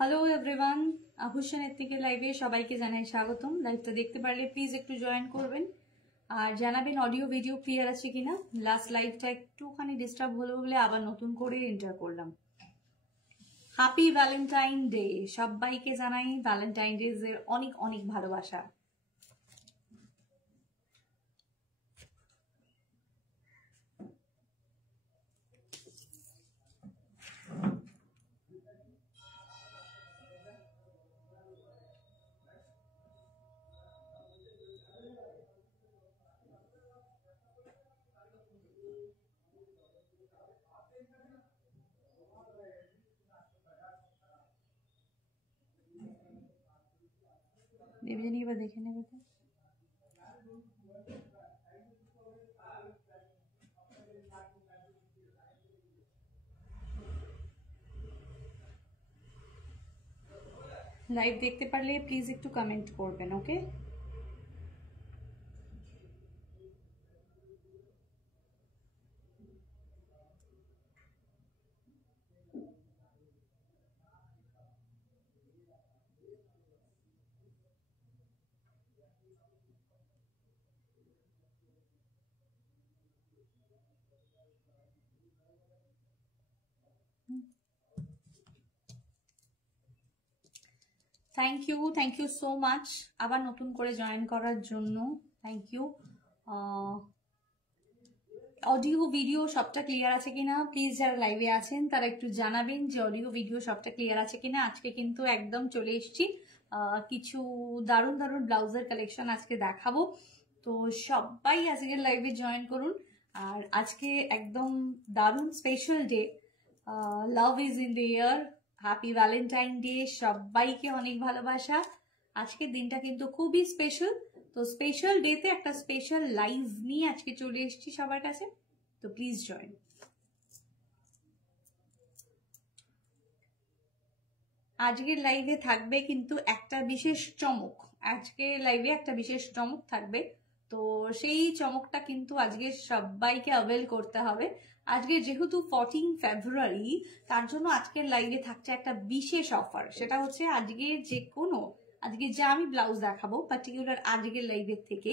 Hello everyone, আভূষণ এথনিক্যাল লাইভে সবাইকে জানাই স্বাগতম। লাইভটা দেখতে পারলে প্লিজ একটু জয়েন করবেন আর জানাবেন অডিও ভিডিও ক্লিয়ার আছে কিনা। লাস্ট লাইভটা একটুখানি ডিস্টার্ব হলো বলে আবার নতুন করে এন্টার করলাম। হ্যাপি ভ্যালেন্টাইন ডে, সবাইকে জানাই ভ্যালেন্টাইন ডে এর অনেক অনেক ভালোবাসা। দেবজানি এবার দেখে নেবে তো। লাইভ দেখতে পারলে প্লিজ একটু কমেন্ট করবেন, okay? Thank you so much আবার নতুন করে জয়েন করার জন্য। Thank you. অডিও ভিডিও সবটা ক্লিয়ার আছে কিনা প্লিজ যারা লাইভে আছেন তারা একটু জানাবেন যে অডিও ভিডিও সবটা ক্লিয়ার আছে কিনা। আজকে কিন্তু একদম চলে এসেছি, কিছু দারুণ দারুণ ব্লাউজের কালেকশন আজকে দেখাবো। তো সবাই আজকের লাইভে জয়েন করুন। আর আজকে একদম দারুণ special day, love is in the year. Happy Valentine day, সবাইকে অনেক ভালোবাসা। আজকের দিনটা কিন্তু খুবই স্পেশাল। তো স্পেশাল ডেতে একটা স্পেশাল লাইভ নিয়ে আজকে চলে এসেছি সবার কাছে। তো প্লিজ জয়েন। আজকের লাইভে থাকবে কিন্তু একটা বিশেষ চমক। আজকে লাইভে একটা বিশেষ চমক থাকবে, তো সেই চমকটা কিন্তু আজকে সবাইকে অ্যাভেল করতে হবে। আজকে যেহেতু 14 ফেব্রুয়ারি, তার জন্য আজকের লাইভে থাকছে একটা বিশেষ অফার। সেটা হচ্ছে আজকে যা আমি ব্লাউজ দেখাবো পার্টিকুলার আজকের লাইভের থেকে,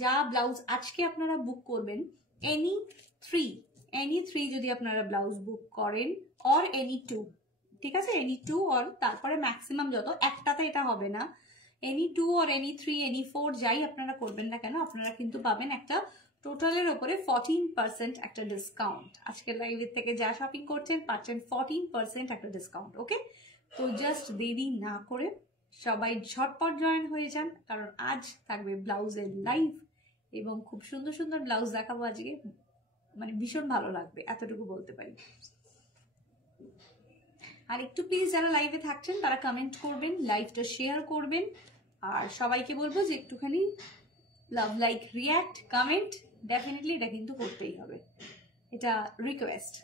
যা ব্লাউজ আজকে আপনারা বুক করবেন, এনি থ্রি যদি আপনারা ব্লাউজ বুক করেন, অর এনি টু, ঠিক আছে, এনি টু অর তারপরে ম্যাক্সিমাম যত, একটাতে এটা হবে না, any two or any three any four যাই আপনারা করবেন না কেন, আপনারা কিন্তু পাবেন একটা টোটালের ওপরে 14% একটা ডিসকাউন্ট। আজকের লাইভের থেকে যা শপিং করছেন পাচ্ছেন 14% একটা ডিসকাউন্ট, ওকে? তো জাস্ট দেরি না করে সবাই ঝটপট জয়েন হয়ে যান, কারণ আজ থাকবে ব্লাউজের লাইভ এবং খুব সুন্দর সুন্দর ব্লাউজ দেখাবো আজকে। মানে ভীষণ ভালো লাগবে, এতটুকু বলতে পারি। আর একটু প্লিজ যারা লাইভে থাকছেন তারা কমেন্ট করবেন, লাইভটা শেয়ার করবেন। আর সবাইকে বলবো যে একটুখানি লাভ, লাইক, রিয়াক্ট, কমেন্ট ডেফিনেটলি এটা কিন্তু করতেই হবে, এটা রিকোয়েস্ট।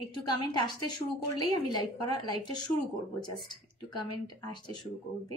একটু কমেন্ট আসতে শুরু করলেই আমি লাইভটা শুরু করব। জাস্ট একটু কমেন্ট আসতে শুরু করবে।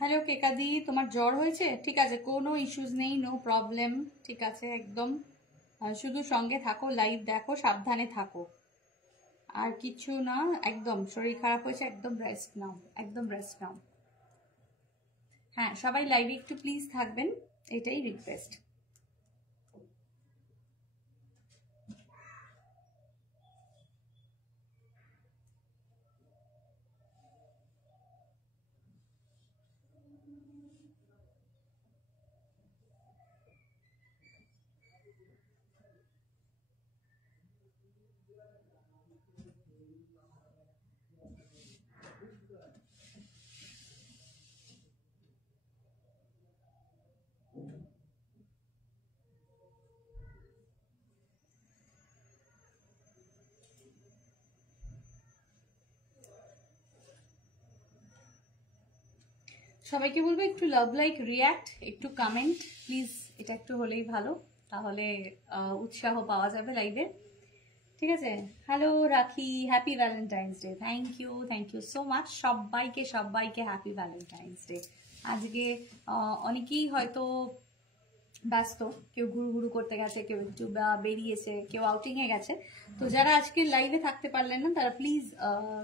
হ্যালো কেকাদি, তোমার জ্বর হয়েছে? ঠিক আছে, কোনো ইস্যুস নেই, নো প্রবলেম, ঠিক আছে একদম। শুধু সঙ্গে থাকো, লাইভ দেখো, সাবধানে থাকো, আর কিছু না। একদম শরীর খারাপ হয়েছে, একদম রেস্ট নাও, একদম রেস্ট নাও। হ্যাঁ, সবাই লাইভে একটু প্লিজ থাকবেন, এটাই রিকোয়েস্ট। সবাইকে বলবো একটু লাভ লাইক রিয়াক্ট, একটু কমেন্ট প্লিজ, এটা একটু হলেই ভালো, তাহলে উৎসাহ পাওয়া যাবে লাইভে। ঠিক আছে, hello Rakhi, happy Valentine's day. Thank you so much সবাইকে, সবাইকে হ্যাপি ভ্যালেন্টাইন্স ডে। আজকে অনেকেই হয়তো ব্যস্ত, কেউ ঘুরু ঘুরু করতে গেছে, কেউ একটু বেরিয়েছে, কেউ আউটিং এ গেছে। তো যারা আজকে লাইভে থাকতে পারলেন না তারা প্লিজ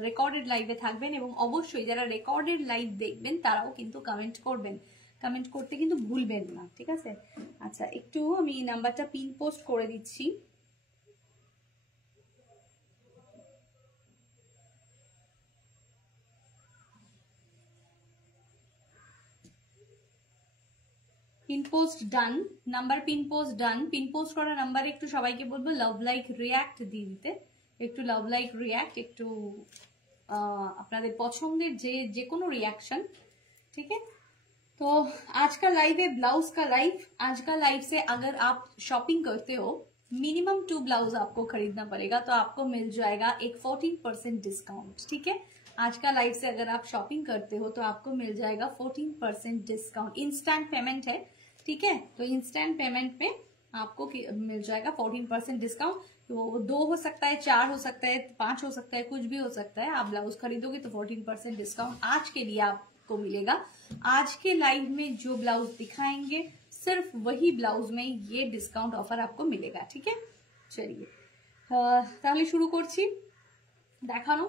রেকর্ডেড লাইভে থাকবেন, এবং অবশ্যই যারা রেকর্ডেড লাইভ দেখবেন তারাও কিন্তু কমেন্ট করবেন, কমেন্ট করতে কিন্তু ভুলবেন না। ঠিক আছে, আচ্ছা একটু আমি নাম্বারটা পিন পোস্ট করে দিচ্ছি। পিন পোস্ট ডান, নাম্বার পিন পোস্ট ডান। পিন পোস্ট করা নাম্বারে একটু সবাইকে বলবো লাভ লাইক রিয়াক্ট দিয়ে দিতে, একটু লাভ লাইক রিয়াক্ট, একটু আপনাদের पसंदीर जे कोनो रिएक्शन। ठीक है, तो आज का लाइव है ब्लाउज का लाइव। आज का लाइव से अगर आप शॉपिंग करते हो मिनिमम 2 ब्लाउज आपको खरीदना पड़ेगा, तो आपको मिल जाएगा एक 14% डिस्काउंट। ठीक है, आज का लाइव से अगर आप शॉपिंग करते हो तो आपको मिल जाएगा 14% डिस्काउंट। इंस्टेंट पेमेंट है, ठीक है, तो इंस्टेंट पेमेंट में आपको मिल जाएगा 14% डिस्काउंट। तो 2 हो सकता है, 4 हो सकता है, 5 हो सकता है, कुछ भी हो सकता है। आप ब्लाउज खरीदोगे तो 14% डिस्काउंट आज के लिए आपको मिलेगा। आज के लाइव में जो ब्लाउज दिखाएंगे सिर्फ वही ब्लाउज में ये डिस्काउंट ऑफर आपको मिलेगा। ठीक है, चलिए তাহলে শুরু করছি দেখানো।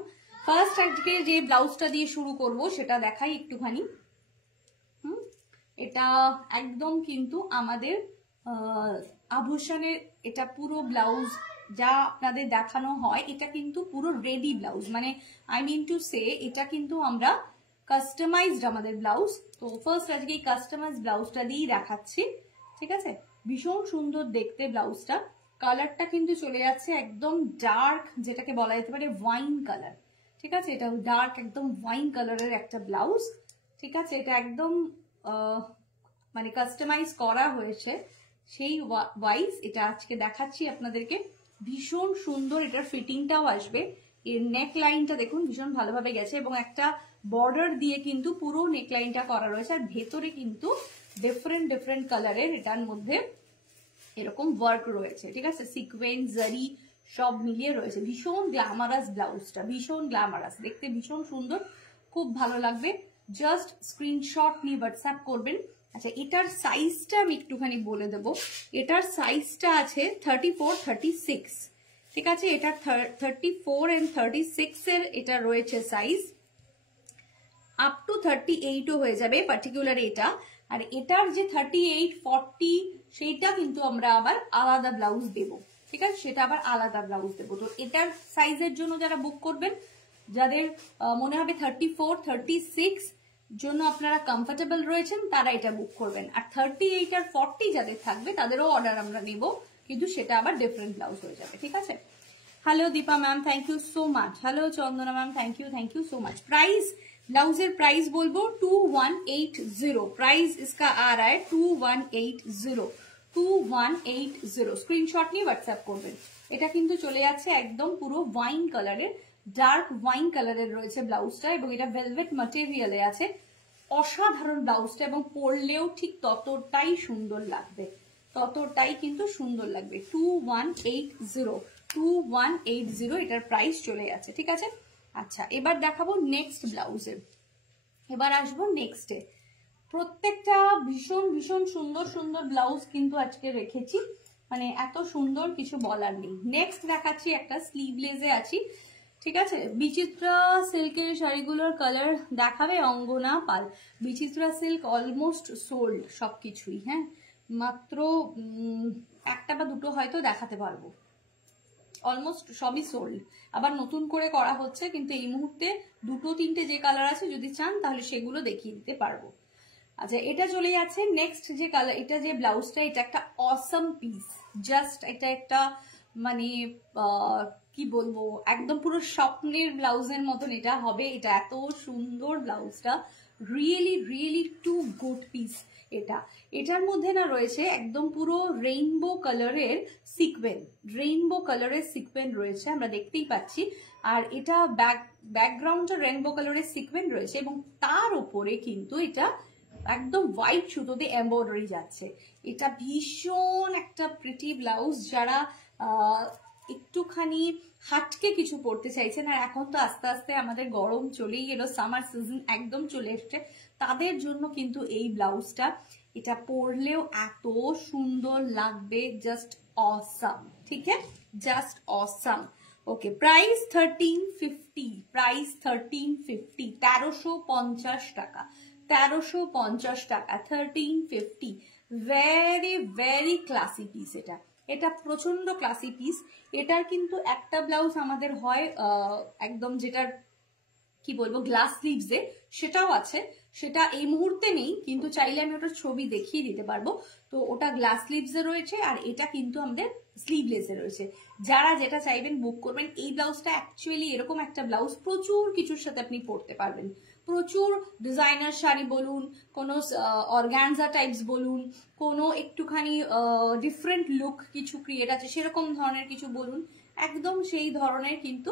ফার্স্ট আজকে যে ব্লাউজটা দিয়ে শুরু করব সেটা দেখাই একটুখানি। এটা একদম কিন্তু আমাদের আভূষণের, এটা পুরো ব্লাউজ যা আপনাদের দেখানো হয় এটা কিন্তু পুরো রেডি ব্লাউজ, মানে আই মিন টু সে এটা কিন্তু আমরা কাস্টমাইজড আমাদের ব্লাউজ। তো ফার্স্ট আজকে এই কাস্টমাইজ ব্লাউজটা দিয়েই দেখাচ্ছি। ঠিক আছে, ভীষণ সুন্দর দেখতে ব্লাউজটা, কালারটা কিন্তু চলে যাচ্ছে একদম ডার্ক, যেটাকে বলা যেতে পারে ওয়াইন কালার। ঠিক আছে, এটা ডার্ক একদম ওয়াইন কালারের একটা ব্লাউজ। ঠিক আছে, এটা একদম মানে কাস্টমাইজ করা হয়েছে সেই ওয়াইজ এটা আজকে দেখাচ্ছি আপনাদেরকে। ভীষণ সুন্দর এটার ফিটিংটাও আসবে। এর নেক লাইনটা দেখুন ভীষণ ভালোভাবে গেছে, এবং একটা বর্ডার দিয়ে কিন্তু পুরো নেক লাইনটা করা রয়েছে। আর ভেতরে কিন্তু ডিফারেন্ট ডিফারেন্ট কালারের এটার মধ্যে এরকম ওয়ার্ক রয়েছে। ঠিক আছে, সিকোয়েন্স জারি সব মিলিয়ে রয়েছে। ভীষণ গ্ল্যামারাস ব্লাউজটা, ভীষণ গ্ল্যামারাস দেখতে, ভীষণ সুন্দর, খুব ভালো লাগবে। জাস্ট স্ক্রিনশট নিয়ে হোয়াটসঅ্যাপ করবেন। আচ্ছা, এটার সাইজটা আমি একটুখানি বলে দেবো। এটার সাইজটা আছে 34, 36। ঠিক আছে, এটা 34 and 36 এর এটা রয়েছে সাইজ, আপ টু 38ও হয়ে যাবে পার্টিকুলার এটা। আর এটার যে 38, 40 সেইটা কিন্তু আমরা আবার আলাদা ব্লাউজ দেব। ঠিক আছে, সেটা আবার আলাদা ব্লাউজ দেবো। তো এটার সাইজের জন্য যারা বুক করবেন, যাদের মনে হবে 34, 36 জন্য আপনারা কমফোর্টেবল রয়েছেন, তারা এটা বুক করবেন। আর 38 আর 40 যাদের থাকবে তাদেরও অর্ডার আমরা নেব, কিন্তু সেটা আবার ডিফারেন্ট ব্লাউজ হয়ে যাবে। ঠিক আছে, hello Dipa ma'am, thank you so much. Hello Chandana ma'am, thank you so much. Price, ब्लाउजर प्राइस बोलबो 2180। प्राइस इसका आ रहा है 2180। स्क्रीनशॉट নিয়ে হোয়াটসঅ্যাপ করবেন। এটা কিন্তু চলে যাচ্ছে একদম পুরো ওয়াইন কালারের, ডার্ক ওয়াইন কালারের রয়েছে ব্লাউজটা, এবং এটা ভেলভেট ম্যাটেরিয়ালে আছে। অসাধারণ ব্লাউজটা, এবং পরলেও ঠিক ততটাই সুন্দর লাগবে, ততটাই কিন্তু সুন্দর লাগবে। 2180 এটার প্রাইস চলে যাচ্ছে। ঠিক আছে, আচ্ছা এবার দেখাবো নেক্সট ব্লাউজের। এবার আসবো নেক্সটে। প্রত্যেকটা ভীষণ ভীষণ সুন্দর সুন্দর ব্লাউজ কিন্তু আজকে রেখেছি, মানে এত সুন্দর কিছু বলার নেই। নেক্সট দেখাচ্ছি একটা স্লিভলেসে আছি। ঠিক আছে, বিচিত্রা সিল্কের শাড়িগুলোর কালার দেখাবে অঙ্গনা পাল। বিচিত্রা সিল্ক অলমোস্ট সোল্ড সবকিছুই। হ্যাঁ, মাত্র একটা বা দুটো হয়তো দেখাতে পারবো, অলমোস্ট সবই সোল্ড। আবার নতুন করে করা হচ্ছে, কিন্তু এই মুহূর্তে 2-3টে যে কালার আছে যদি চান তাহলে সেগুলো দেখিয়ে দিতে পারবো। আচ্ছা, এটা চলে যাচ্ছে নেক্সট যে কালার। এটা যে ব্লাউজটা, এটা একটা অসম পিস। জাস্ট এটা একটা মানে কি বলবো, একদম পুরো স্বপ্নের ব্লাউজের মতন এটা হবে। এটা এত সুন্দর ব্লাউজটা, really really too good piece. এটার মধ্যে না রয়েছে একদম পুরো রেইনবো কালারের সিকোয়েন্স রয়েছে, আমরা দেখতেই পাচ্ছি। আর এটা ব্যাকগ্রাউন্ডটা রেইনবো কালারের সিকোয়েন্স রয়েছে এবং তার উপরে কিন্তু এটা একদম হোয়াইট সুতোতে এমব্রয়ডারি যাচ্ছে। এটা ভীষণ একটা প্রিটি ব্লাউজ, যারা একটুখানি হাটকে কিছু পড়তে চাইছেন, আর এখন তো আস্তে আস্তে আমাদের গরম চলেই এলো, সামার সিজন একদম চলে এসছে, তাদের জন্য কিন্তু এই ব্লাউজটা, এটা পরলেও এত সুন্দর লাগবে, জাস্ট অসাম। ঠিক আছে, জাস্ট অসাম। ওকে, প্রাইস 1350, প্রাইস 1350, 1350 টাকা, 1350 টাকা, 1350। ভেরি ভেরি ক্লাসি পিস এটা প্রচন্ড ক্লাসি পিস। এটার কিন্তু একটা ব্লাউজ আমাদের হয় একদম যেটার কি বলবো গ্লাস স্লিভসে, সেটাও আছে, সেটা এই মুহূর্তে নেই, কিন্তু চাইলে আমি ওটার ছবি দেখিয়ে দিতে পারবো। তো ওটা গ্লাস স্লিভসে রয়েছে, আর এটা কিন্তু আমাদের স্লিভলেসে রয়েছে। যারা যেটা চাইবেন বুক করবেন। এই ব্লাউজটা অ্যাকচুয়ালি এরকম একটা ব্লাউজ প্রচুর কিছুর সাথে আপনি পরতে পারবেন, প্রচুর ডিজাইনার শাড়ি বলুন, কোনো অর্গানজা টাইপস বলুন, কোনো একটুখানি ডিফারেন্ট লুক কিছু ক্রিয়েট আছে সেরকম ধরনের কিছু বলুন, একদম সেই ধরনের কিন্তু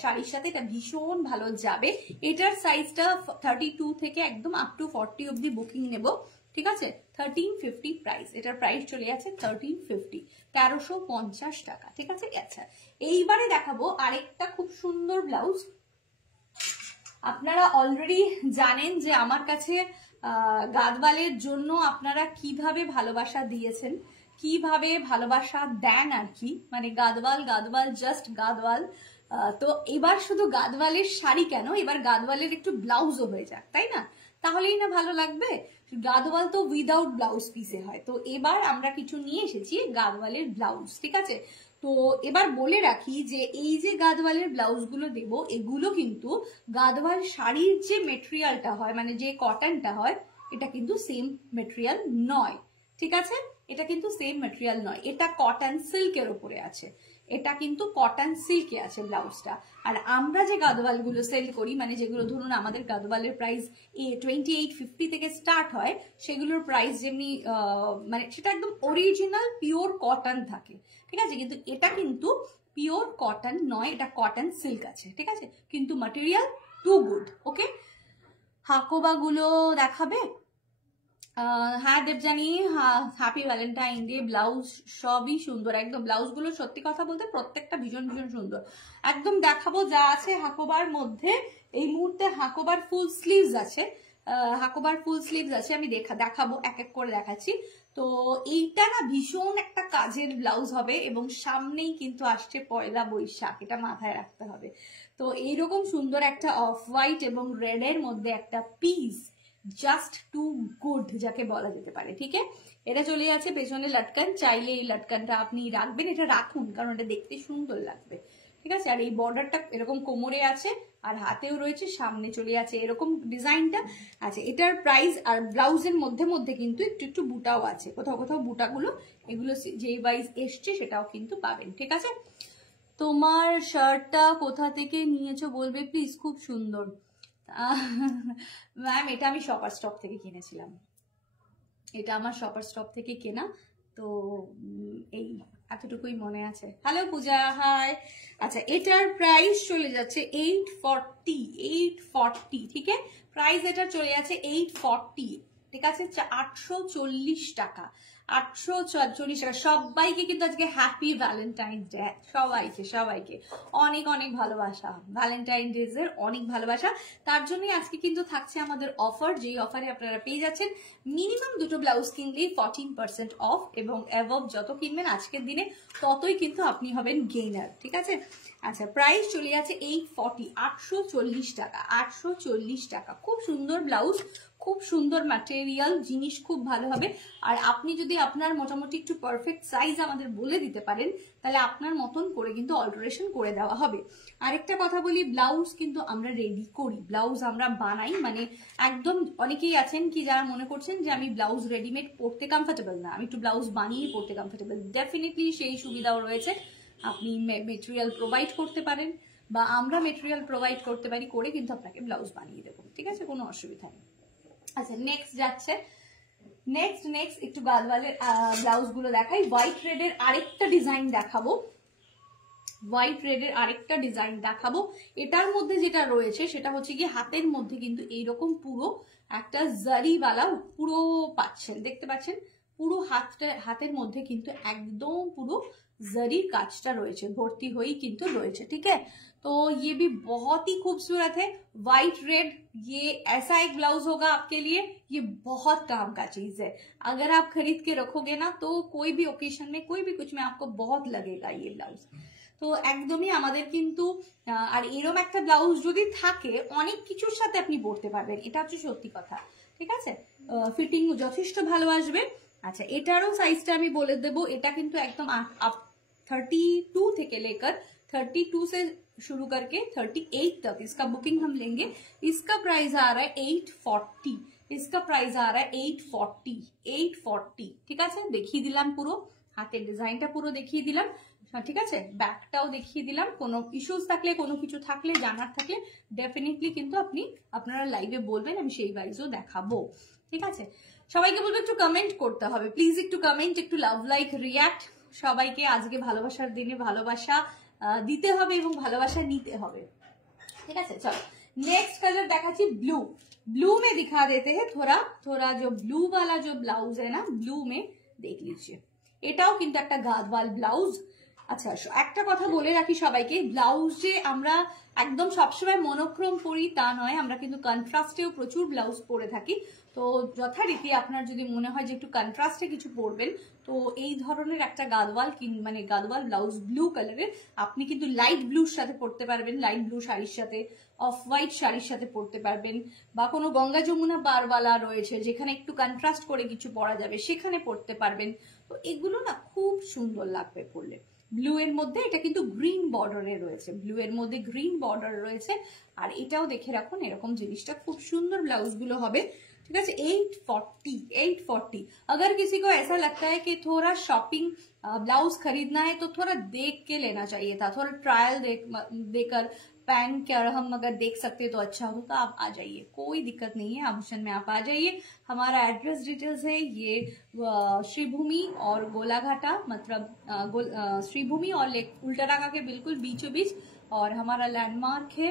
শাড়ির সাথে এটা ভীষণ ভালো যাবে। এটার সাইজটা 32 থেকে একদম আপ টু 40 অব্দি বুকিং নেব। ঠিক আছে, 1350 প্রাইস, এটার প্রাইস চলে যাচ্ছে 1350, 1350 টাকা। ঠিক আছে, আচ্ছা এইবারে দেখাবো আরেকটা খুব সুন্দর ব্লাউজ। আপনারা অলরেডি জানেন যে আমার কাছে গাদওয়ালের জন্য আপনারা কিভাবে ভালোবাসা দিয়েছেন, কিভাবে ভালোবাসা দেন আর কি, মানে গাদওয়াল জাস্ট গাদওয়াল। তো এবার শুধু গাদওয়ালের শাড়ি কেন, এবার গাদওয়ালের একটু ব্লাউজও হয়ে যাক, তাই না? তাহলেই না ভালো লাগবে। গাদওয়াল তো উইদাউট ব্লাউজ পিসে হয়, তো এবার আমরা কিছু নিয়ে এসেছি গাদওয়ালের ব্লাউজ। ঠিক আছে, তো এবার বলে রাখি যে এই যে গাদওয়ালের ব্লাউজগুলো দেবো, এগুলো কিন্তু গাদওয়াল শাড়ির যে মেটেরিয়ালটা হয়, মানে যে কটনটা হয়, এটা কিন্তু সেম মেটেরিয়াল নয়। ঠিক আছে, এটা কিন্তু সেম মেটেরিয়াল নয়, এটা কটন সিল্কের উপরে আছে, এটা কিন্তু কটন সিল্কে আছে ব্লাউজটা। আর আমরা যে গাদওয়ালগুলো সেল করি, মানে যেগুলো ধরুন আমাদের গাদওয়ালের প্রাইস 2850 থেকে স্টার্ট হয়, সেগুলোর প্রাইস যেমনি মানে সেটা একদম অরিজিনাল পিওর কটন থাকে। ঠিক আছে, কিন্তু এটা কিন্তু পিওর কটন নয়, এটা কটন সিল্ক আছে। ঠিক আছে, কিন্তু ম্যাটেরিয়াল টু গুড। ওকে, হাকোবা গুলো দেখাবে? হ্যাঁ Debjani, happy Valentine day. Blouse সবই সুন্দর একদম, ব্লাউজগুলো সত্যি কথা বলতে প্রত্যেকটা ভীষণ ভীষণ সুন্দর একদম। দেখাবো যা আছে হাকোবার মধ্যে। এই মুহূর্তে হাকোবার ফুল স্লিভস আছে, হাকোবার ফুল স্লিভস আছে, আমি দেখাবো এক এক করে দেখাচ্ছি। তো এইটা না ভীষণ একটা কাজের ব্লাউজ হবে, এবং সামনেই কিন্তু আসছে পয়লা বৈশাখ, এটা মাথায় রাখতে হবে। তো এইরকম সুন্দর একটা অফ হোয়াইট এবং রেড এর মধ্যে একটা পিস, জাস্ট টু গুড যাকে বলা যেতে পারে। ঠিক আছে, এটা চলে যাচ্ছে পেছনে লটকান, চাইলে এই লটকানটা আপনি রাখবেন, এটা রাখুন কারণ এটা দেখতে সুন্দর লাগবে। ঠিক আছে, আর এই বর্ডারটা এরকম কোমরে আছে, আর হাতেও রয়েছে, সামনে চলে যাচ্ছে এরকম ডিজাইনটা। আচ্ছা, এটার প্রাইস, আর ব্লাউজের মধ্যে মধ্যে কিন্তু একটু একটু বুটাও আছে, কোথাও কোথাও বুটাগুলো এগুলো যে ওয়াইজ এসছে সেটাও কিন্তু পাবেন। ঠিক আছে, তোমার শার্টটা কোথা থেকে নিয়েছো বলবে প্লিজ, খুব সুন্দর। ম্যাম এটা আমি শপার স্টপ থেকে কিনেছিলাম, এটা আমার শপার স্টপ থেকে কেনা, তো এই এতটুকুই মনে আছে। হ্যালো পূজা, হাই। আচ্ছা, এটার প্রাইস চলে যাচ্ছে 840। ঠিক আছে, প্রাইস এটার চলে যাচ্ছে 840। ঠিক আছে, 840 টাকা, 840 টাকা। সবাইকে কিন্তু আজকে হ্যাপি ভ্যালেন্টাইন্স ডে, সবাইকে অনেক অনেক ভালোবাসা, ভ্যালেন্টাইন ডেজ এর অনেক ভালোবাসা। তার জন্যই আজকে কিন্তু থাকছে আমাদের অফার, যেই অফারে আপনারা পেয়ে যাচ্ছেন মিনিমাম দুটো ব্লাউজ কিনলেই 14% অফ, এবং অ্যাবভ যত কিনবেন আজকের দিনে ততই কিন্তু আপনি হবেন গেইনার। ঠিক আছে, আচ্ছা প্রাইস চলে যাচ্ছে 840, 840 টাকা, 840 টাকা। খুব সুন্দর ব্লাউজ, খুব সুন্দর ম্যাটেরিয়াল, জিনিস খুব ভালো হবে। আর আপনি যদি আপনার মোটামুটি একটু পারফেক্ট সাইজ আমাদের বলে দিতে পারেন, তাহলে আপনার মতন করে কিন্তু অল্টারেশন করে দেওয়া হবে। আরেকটা কথা বলি, ব্লাউজ কিন্তু আমরা রেডি করি, ব্লাউজ আমরা বানাই, মানে একদম অনেকেই আছেন কি যারা মনে করছেন যে আমি ব্লাউজ রেডিমেড পরতে কমফোর্টেবল না, আমি একটু ব্লাউজ বানিয়ে পরতে কমফোর্টেবল। ডেফিনেটলি সেই সুবিধাও রয়েছে, আপনি মেটেরিয়াল প্রোভাইড করতে পারেন, বা আমরা মেটেরিয়াল প্রোভাইড করতে পারি, করে কিন্তু আপনাকে ব্লাউজ বানিয়ে দেবো। ঠিক আছে, কোনো অসুবিধা নেই। আচ্ছা, নেক্সট যাচ্ছে নেক্সট একটু গাদওয়ালের ব্লাউজ গুলো দেখাই। হোয়াইট রেডের আরেকটা ডিজাইন দেখাবো, হোয়াইট রেডের আরেকটা ডিজাইন দেখাবো। এটার মধ্যে যেটা রয়েছে সেটা হচ্ছে কি হাতের মধ্যে কিন্তু এইরকম পুরো একটা জারিওয়ালা পুরো পাচ্ছেন, দেখতে পাচ্ছেন পুরো হাতের মধ্যে কিন্তু একদম পুরো जरी काजटा रही भर्ती हुई किंतु रही। ठीक है, तो ये भी बहुत ही खूबसूरत है। व्हाइट रेड, ये ऐसा एक ब्लाउज होगा आपके लिए, ये बहुत काम का चीज है। अगर आप खरीद के रखोगे ना तो कोई भी ओकेशन में कोई भी कुछ में आपको बहुत लगेगा ये ब्लाउज। তো একদমই আমাদের কিন্তু আর এরকম একটা ব্লাউজ যদি থাকে অনেক কিছুর সাথে আপনি পরতে পারবেন, এটা হচ্ছে সত্যি কথা। ঠিক আছে, ফিটিং যথেষ্ট ভালো আসবে। আচ্ছা, এটারও সাইজটা আমি বলে দেবো, এটা কিন্তু একদম 32 থেকে लेकर 32 से शुरू करके 38 तक इसका बुकिंग हम लेंगे। इसका प्राइस आ रहा है 840, इसका प्राइस आ रहा है 840। ঠিক আছে, দেখিয়ে দিলাম পুরো হাতের ডিজাইনটা পুরো দেখিয়ে দিলাম। ঠিক আছে, ব্যাকটাও দেখিয়ে দিলাম। কোনো ইস্যুস থাকলে কোনো কিছু থাকলে জানার থাকলে ডেফিনেটলি কিন্তু আপনারা লাইভে বলবেন, আমি সেই ওয়াইজও দেখাবো। ঠিক আছে, সবাইকে বলবো একটু কমেন্ট করতে হবে, প্লিজ একটু কমেন্ট, একটু লাভ লাইক রিয়াক্ট। সবাইকে আজকে ভালোবাসার দিনে ভালোবাসা দিতে হবে এবং ভালোবাসা নিতে হবে। ঠিক আছে, চলো नेक्स्ट कलर देखाচ্ছি ब्लू। ब्लू में दिखा देते हैं थोड़ा जो ब्लू वाला जो ब्लाउज है ना, ब्लू में देख लीजिए, এটাও কিন্তু একটা গাদওয়াল ব্লাউজ। আচ্ছা, একটা কথা বলে রাখি সবাইকে, ব্লাউজে আমরা একদম সবসময় মনোক্রোম পরি তা নয়, আমরা কিন্তু কন্ট্রাস্টেও প্রচুর ব্লাউজ পরে থাকি। তো যথারীতি আপনার যদি মনে হয় যে একটু কন্ট্রাস্টে কিছু পরবেন, তো এই ধরনের একটা গাদওয়াল মানে গাদওয়াল ব্লাউজ ব্লু কালারের আপনি কিন্তু লাইট ব্লুর সাথে পরতে পারবেন, লাইট ব্লু শাড়ির সাথে, অফ হোয়াইট শাড়ির সাথে পরতে পারবেন, বা কোনো গঙ্গা যমুনা বারওয়ালা রয়েছে যেখানে একটু কন্ট্রাস্ট করে কিছু পরা যাবে সেখানে পরতে পারবেন। তো এগুলো না খুব সুন্দর লাগবে পরলে। ব্লু এর মধ্যে এটা কিন্তু গ্রিন বর্ডারে রয়েছে, ব্লু এর মধ্যে গ্রিন বর্ডার রয়েছে। আর এটাও দেখে রাখুন, এরকম জিনিসটা খুব সুন্দর ব্লাউজ গুলো হবে। ठीक है, 840। अगर किसी को ऐसा लगता है कि थोड़ा शॉपिंग ब्लाउज खरीदना है तो थोड़ा देख के लेना चाहिए था, थोड़ा ट्रायल देकर पहन कर हम अगर देख सकते तो अच्छा हो। तो आप आ जाइए, कोई दिक्कत नहीं है, आभूषण में आप आ जाइए। हमारा एड्रेस डिटेल्स है ये श्रीभूमि और गोलाघाटा, मतलब श्रीभूमि और उल्टाडांगा के बिल्कुल बीचों बीच, और हमारा लैंडमार्क है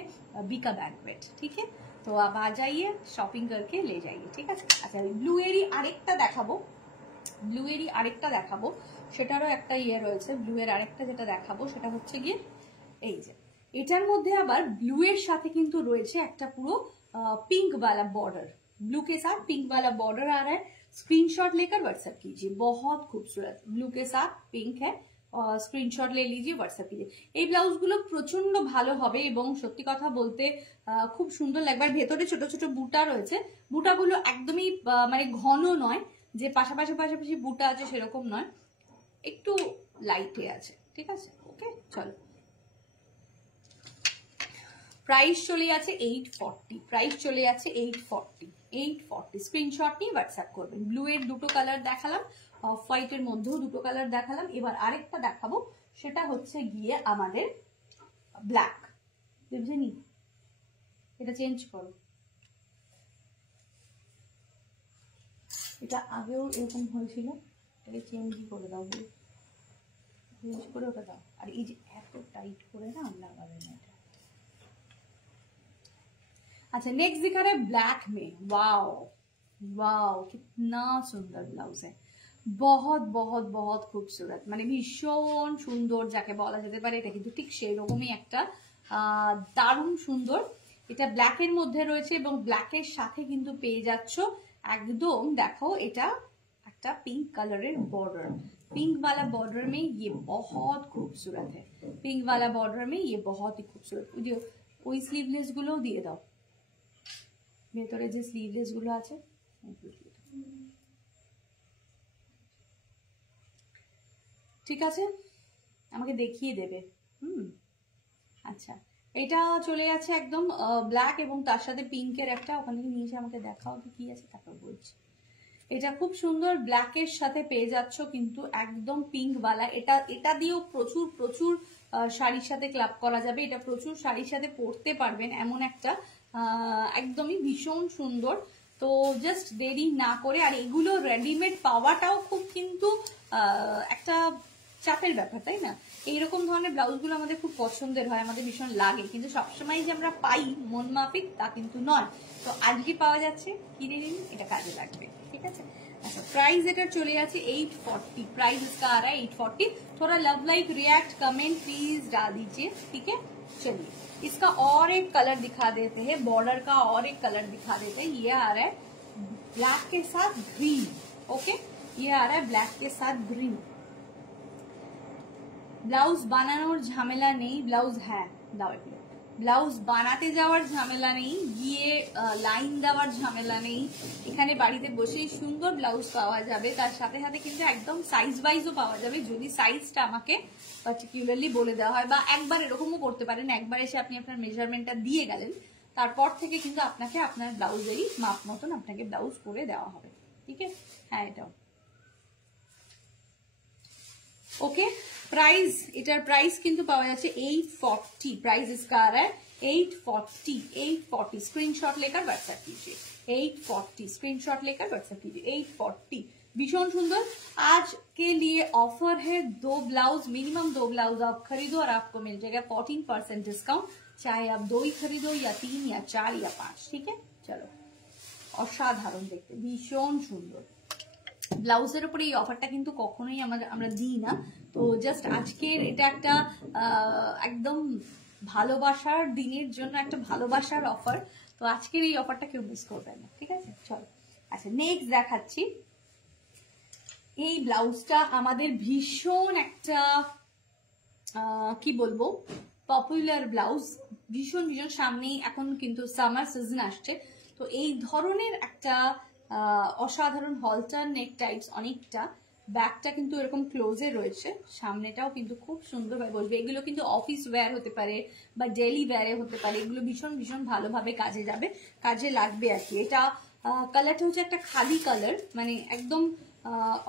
बीका बैंक्वेट। ठीक है, तो आप आ जाइए, शॉपिंग करके ले जाइए। ठीक है, अच्छा ब्लू एरी আরেকটা দেখাবো, ব্লু এরি আরেকটা দেখাবো, সেটারও একটা ইয়ে রয়েছে। ব্লু এর আরেকটা যেটা দেখাবো সেটা হচ্ছে গিয়ে এই যে, এটার মধ্যে আবার ব্লু এর সাথে কিন্তু রয়েছে একটা পুরো पिंक वाला बॉर्डर, ब्लू के साथ पिंक वाला बॉर्डर आ रहा है। स्क्रीनशॉट लेकर व्हाट्सएप कीजिए, बहुत खूबसूरत ब्लू के साथ पिंक है, স্ক্রিনশট ले लीजिए, হোয়াটসঅ্যাপ कीजिए। এই ব্লাউজগুলো প্রচন্ড ভালো হবে এবং সত্যি কথা বলতে খুব সুন্দর লাগবে। আর ভেতরে ছোট ছোট বুটা রয়েছে, বুটাগুলো একদমই মানে ঘন নয় যে পাশাপাশি বুটা আছে সেরকম নয়, একটু লাইটে আছে। ঠিক আছে, ওকে, চলো প্রাইস চলে যাচ্ছে 840, প্রাইস চলে যাচ্ছে 840। স্ক্রিনশট নিয়ে হোয়াটসঅ্যাপ করবেন। ব্লু এর দুটো কালার দেখালাম, অফ হোয়াইট এর মধ্যেও দুটো কালার দেখালাম, এবার আরেকটা দেখাবো, সেটা হচ্ছে গিয়ে আমাদের ব্ল্যাক। বুঝেনি, এটা চেঞ্জ করো, এটা আগেও এরকম হয়েছিল, এটাকে চেঞ্জই করে দাও, চেঞ্জ করে ওটা দাও। আর এই যে এত টাইট করে না লাগাবে না এটা। अच्छा, नेक्स्ट दिखा रहा है ब्लैक में। वाओ वाओ, कितना सुंदर ब्लाउज है, बहुत बहुत बहुत खूबसूरत, মানে ভীষণ সুন্দর যাকে বলা যেতে পারে, এটা কিন্তু ঠিক সেই রকমই একটা দারুণ সুন্দর। এটা ব্ল্যাকের মধ্যে রয়েছে এবং ব্ল্যাকের সাথে কিন্তু পেয়ে যাচ্ছ একদম, দেখো এটা একটা पिंक कलर बॉर्डर, पिंक वाला बॉर्डर में ये बहुत खूबसूरत है, पिंक वाला बॉर्डर में ये बहुत ही खूबसूरत। जो ওই স্লিভলেস গুলো দিয়ে দাও, ভেতরে যে স্লিভলেস গুলো আছে ঠিক আছে, আমাকে দেখিয়ে দেবে। আচ্ছা, এটা চলে যাচ্ছে একদম ব্ল্যাক এবং তার সাথে পিঙ্কের একটা, ওখান থেকে নিচে আমাকে দেখাও কি আছে তারপর বলছি। এটা খুব সুন্দর, ব্ল্যাকের সাথে পেয়ে যাচ্ছ কিন্তু একদম পিঙ্ক ওয়ালা। এটা দিয়েও প্রচুর প্রচুর শাড়ির সাথে ক্লাব করা যাবে, এটা প্রচুর শাড়ির সাথে পরতে পারবেন, এমন একটা একদমই ভীষণ সুন্দর। তো জাস্ট দেরি না করে, আর এগুলো রেডিমেড পাওয়াটাও খুব কিন্তু একটা চাপের ব্যাপার, তাই না? এইরকম ধরনের ব্লাউজগুলো আমাদের খুব পছন্দের হয়, আমাদের ভীষণ লাগে, কিন্তু সবসময় যে আমরা পাই মন মাফিক তা কিন্তু নয়। তো আজকে পাওয়া যাচ্ছে, কিনে নিন, এটা কাজে লাগবে, ঠিক আছে? अच्छा प्राइस एटर चले जाच्छे 840, प्राइस इसका आ रहा है 840। थोड़ा love like react comment please डाल दीजिए, ठीक है? चलिए इसका और एक कलर दिखा देते हैं, बॉर्डर का और एक कलर दिखा देते हैं। ये आ रहा है ब्लैक के साथ ग्रीन, ओके, ये आ रहा है ब्लैक के साथ ग्रीन। ब्लाउज বানানোর ঝামেলা নেই, ব্লাউজ হ্যাঁ দাও একটু, ব্লাউজ বানাতে যাওয়ার ঝামেলা নেই, গিয়ে লাইন দেওয়ার ঝামেলা নেই, এখানে বাড়িতে বসেই সুন্দর ব্লাউজ পাওয়া যাবে। তার সাথে সাথে কিন্তু একদম সাইজ ওয়াইজও পাওয়া যাবে, যদি সাইজটা আমাকে পার্টিকুলারলি বলে দেওয়া হয়, বা একবার এরকমও করতে পারেন, একবার এসে আপনি আপনার মেজারমেন্টটা দিয়ে গেলেন, তারপর থেকে কিন্তু আপনাকে আপনার ব্লাউজেরই মাপ মতন আপনাকে ব্লাউজ করে দেওয়া হবে, ঠিক আছে? হ্যাঁ এটাও ओके। प्राइस इटार प्राइस किंतु पावा जाच्छे 840, प्राइस इसका आ रहा है 840 स्क्रीनशॉट लेकर व्हाट्सएप कीजिए, 840 स्क्रीनशॉट लेकर व्हाट्सएप कीजिए, 840 भीषण सुंदर। आज के लिए ऑफर है 2 ब्लाउज, मिनिमम 2 ब्लाउज आप खरीदो और आपको मिल जाएगा 14% डिस्काउंट, चाहे आप 2 ही खरीदो या 3 या 4 या 5, ठीक है? चलो असाधारण देखते भीषण सुंदर ব্লাউজের উপরে এই অফারটা কিন্তু কখনোই আমরা দিই না, তো জাস্ট আজকের এটা একটা একদম ভালোবাসার দিনের জন্য একটা ভালোবাসার অফার, তো আজকের এই অফারটা কেউ মিস করবেন না, ঠিক আছে? চলো আচ্ছা নেক্সট দেখাচ্ছি। এই ব্লাউজটা আমাদের ভীষণ একটা কি বলবো পপুলার ব্লাউজ, ভীষণ ভীষণ সামনেই এখন কিন্তু সামার সিজন আসছে, তো এই ধরনের একটা অসাধারণ হলটার নেক টাইপস অনেকটা, ব্যাকটা কিন্তু এরকম ক্লোজে রয়েছে, সামনেটাও কিন্তু খুব সুন্দরভাবে বসবে। এগুলো কিন্তু অফিস ওয়্যার হতে পারে বা ডেইলি ওয়্যারে হতে পারে, এগুলো ভীষণ ভীষণ ভালোভাবে কাজে যাবে, কাজে লাগবে আর কি। এটা কালারটা হচ্ছে একটা খালি কালার, মানে একদম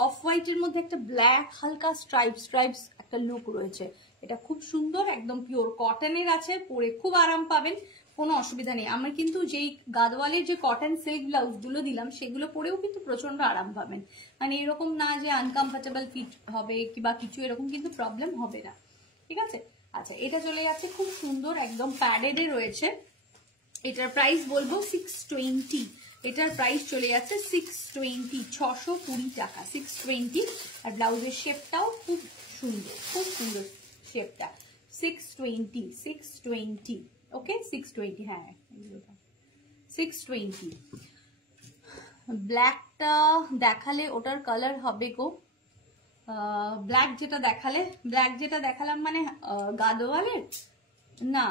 অফ হোয়াইটের মধ্যে একটা ব্ল্যাক হালকা স্ট্রাইপস একটা লুক রয়েছে, এটা খুব সুন্দর, একদম পিওর কটনের আছে, পরে খুব আরাম পাবেন, কোনো অসুবিধা নেই। আমরা কিন্তু যেই গাদওয়ালের যে কটন সিল্ক ব্লাউজ গুলো দিলাম সেগুলো পরেও কিন্তু প্রচন্ড আরাম পাবেন, মানে এরকম না যে আনকমফর্টেবল ফিট হবে কিংবা কিছু, এরকম কিন্তু প্রবলেম হবে না, ঠিক আছে? আচ্ছা এটা চলে যাচ্ছে খুব সুন্দর একদম প্যাডেডে রয়েছে, এটার প্রাইস বলবো 620, এটার প্রাইস চলে যাচ্ছে 620, 620 টাকা, 620। আর ব্লাউজের শেপটাও খুব সুন্দর শেপটা, 620 ওকে 620, হ্যাঁ 620। ব্ল্যাকটা দেখালে ওটার কালার হবে গো, ব্ল্যাক যেটা দেখালাম মানে গাদোয়ালের না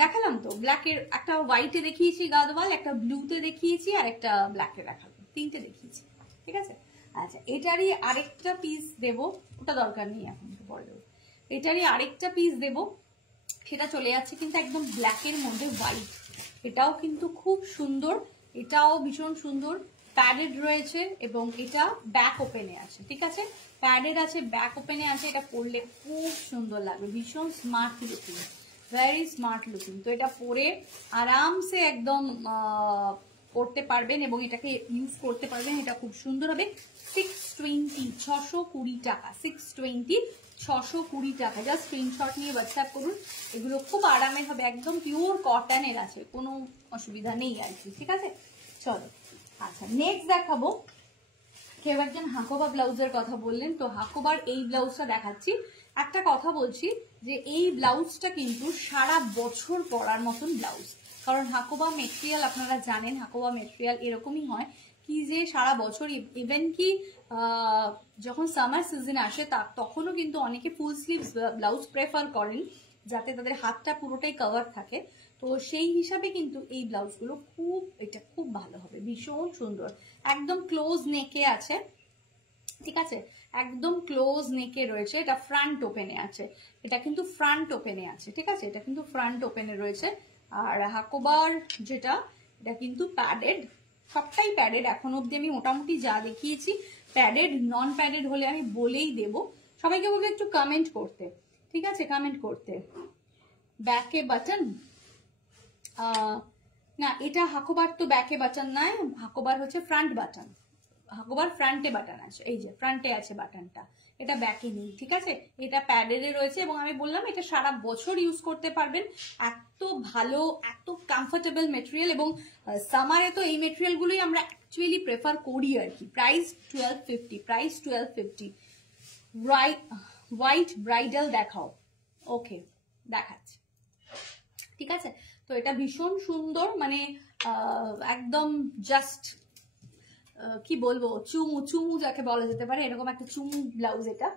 দেখালাম তো, ব্ল্যাকের একটা হোয়াইটে দেখিয়েছি গাদওয়াল, একটা ব্লুতে দেখিয়েছি আর একটা ব্ল্যাকে দেখালাম, 3টে দেখিয়েছি, ঠিক আছে? আচ্ছা এটারই আরেকটা পিস দেব, ওটা দরকার নেই এখন, পরে দেবো। এটারই আরেকটা পিস দেব, সেটা চলে যাচ্ছে কিন্তু একদম ব্ল্যাকের মধ্যে হোয়াইট, এটাও কিন্তু খুব সুন্দর, এটাও ভীষণ সুন্দর, প্যাডেড রয়েছে এবং এটা ব্যাক ওপেনে আছে, ঠিক আছে? প্যাডেড আছে, ব্যাক ওপেনে আছে, এটা পরলে খুব সুন্দর লাগবে, ভীষণ smart looking, very smart looking. তো এটা পরে আরামসে একদম করতে পারবেন এবং এটাকে ইউজ করতে পারবেন, এটা খুব সুন্দর হবে। 620, 620 টাকা, 620, 620 টাকা। জাস্ট স্ক্রিনশট নিয়ে হোয়াটসঅ্যাপ করুন, এগুলো খুব আরামের হবে, একদম পিওর কটনের আছে, কোনো অসুবিধা নেই আর কি, ঠিক আছে? চলো আচ্ছা নেক্সট দেখাবো, কেউ একজন হাকোবা ব্লাউজের কথা বললেন, তো হাকোবার এই ব্লাউজটা দেখাচ্ছি। একটা কথা বলছি যে এই ব্লাউজটা কিন্তু সারা বছর পরার মতন ব্লাউজ, কারণ হাকোবা মেটেরিয়াল আপনারা জানেন, হাকোবা মেটেরিয়াল এরকমই হয় কি যে সারা বছর, ইভেন কি যখন সামার সিজন আসে তখনও কিন্তু অনেকে ফুল স্লিভস ব্লাউজ প্রেফার করেন যাতে তাদের হাতটা পুরোটাই কভার থাকে, তো সেই হিসাবে কিন্তু এই ব্লাউজগুলো এটা খুব ভালো হবে, ভীষণ সুন্দর, একদম ক্লোজ নেকে আছে, ঠিক আছে? একদম ক্লোজ নেকে রয়েছে, এটা ফ্রন্ট ওপেনে আছে, এটা কিন্তু ফ্রন্ট ওপেনে আছে, ঠিক আছে? এটা কিন্তু ফ্রন্ট ওপেনে রয়েছে। আর হাকোবার যেটা, এটা কিন্তু প্যাডেড, সবটাই প্যাডেড, এখন অব্দি আমি মোটামুটি যা দেখিয়েছি প্যাডেড, নন প্যাডেড হলে আমি বলেই দেব। সবাইকে বলবো একটু কমেন্ট করতে, ঠিক আছে? কমেন্ট করতে। ব্যাকে বাটন, না, এটা হাকোবার তো ব্যাকে বাটন নয়, হাকোবার হচ্ছে ফ্রন্ট বাটন। হাকোবার ফ্রন্টে বাটন আছে, এই যে ফ্রন্টে আছে বাটনটা, এটা ব্যাকে নেই, ঠিক আছে। এটা প্যাডেড রয়েছে এবং আমি বললাম এটা সারা বছর ইউজ করতে পারবেন। এত ভালো, এত কমফোর্টেবল মেটেরিয়াল, এবং সামারে তো এই মেটেরিয়াল গুলোই আমরা অ্যাকচুয়ালি প্রেফার করি আর কি। Price 1250, price 1250। হোয়াইট ব্রাইডাল দেখাও, ওকে দেখাচ্ছি, ঠিক আছে। তো এটা ভীষণ সুন্দর, মানে একদম জাস্ট কি বলবো, চুমু চুমু যাকে বলা যেতে পারে, এরকম একটা চুমু ব্লাউজ এটা।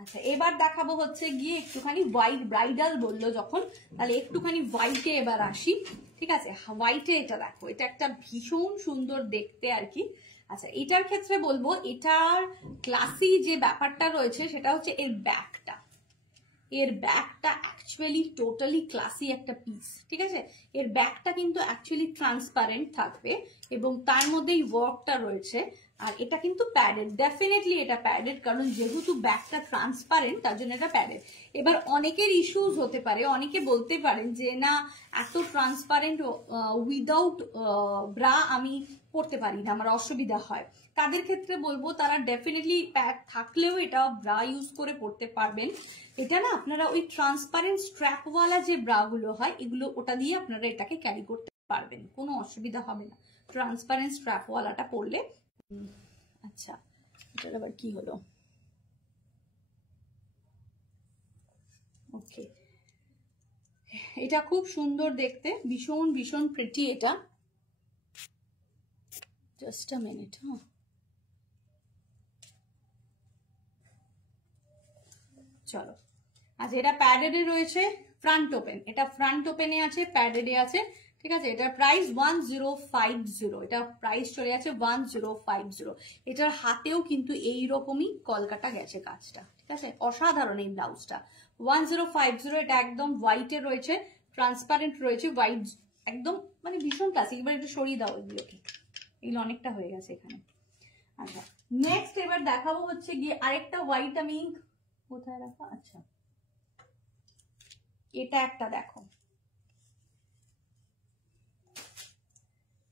আচ্ছা, এবার দেখাবো হচ্ছে গিয়ে একটুখানি হোয়াইট ব্রাইডাল বললো যখন, তাহলে একটুখানি হোয়াইটে এবার আসি, ঠিক আছে। হোয়াইটে এটা দেখো, এটা একটা ভীষণ সুন্দর দেখতে আর কি। আচ্ছা, এটার ক্ষেত্রে বলবো এটার ক্লাসি যে ব্যাপারটা রয়েছে সেটা হচ্ছে এর ব্যাকটা। এর ব্যাকটা অ্যাকচুয়ালি টোটালি ক্লাসি একটা পিস, ঠিক আছে। এর ব্যাকটা কিন্তু অ্যাকচুয়ালি ট্রান্সপারেন্ট থাকবে এবং তার মধ্যেই ওয়ার্কটা রয়েছে। আর এটা কিন্তু প্যাডেড, ডেফিনেটলি এটা প্যাডেড, কারণ যেহেতু ব্যাকটা ট্রান্সপারেন্ট তার জন্য এটা প্যাডেড। এবার অনেকের ইস্যুজ হতে পারে, অনেকে বলতে পারেন যে না এত ট্রান্সপারেন্ট উইদাউট ব্রা আমি পড়তে পারি না, আমার অসুবিধা হয়। তাদের ক্ষেত্রে বলবো তারা ডেফিনেটলি প্যাড থাকলেও এটা ব্রা ইউজ করে পড়তে পারবেন। এটা না আপনারা ওই ট্রান্সপারেন্ট স্ট্র্যাপওয়ালা যে ব্রাগুলো হয় এগুলো, ওটা দিয়ে আপনারা এটাকে ক্যারি করতে পারবেন, কোনো অসুবিধা হবে না ট্রান্সপারেন্ট স্ট্র্যাপওয়ালাটা পরলে। আচ্ছা, এটার আবার কি হলো, ওকে। এটা খুব সুন্দর দেখতে, ভীষণ ভীষণ প্রিটি এটা। জাস্ট আ মিনিট, হ্যাঁ চলো। আচ্ছা, এটা প্যাডেডে রয়েছে, ফ্রন্ট ওপেন, এটা ফ্রন্ট ওপেনে আছে, প্যাডেডে আছে, ঠিক আছে। এটার প্রাইস 1050, এটা প্রাইস চলে আছে 1050। এটার হাতেও কিন্তু এইরকমই কলকাটা গেছে কাজটা, ঠিক আছে। অসাধারণ এই ব্লাউজটা, 1050। এটা একদম হোয়াইটে রয়েছে, ট্রান্সপারেন্ট রয়েছে, হোয়াইট একদম, মানে ভীষণ ক্লাসিক। এবার একটু সরিয়ে দাও এগুলোকে, এগুলো অনেকটা হয়ে গেছে এখানে। আচ্ছা, নেক্সট এবার দেখাবো হচ্ছে গিয়ে আরেকটা হোয়াইট, আমি কোথায় রাখা, আচ্ছা এটা একটা দেখো,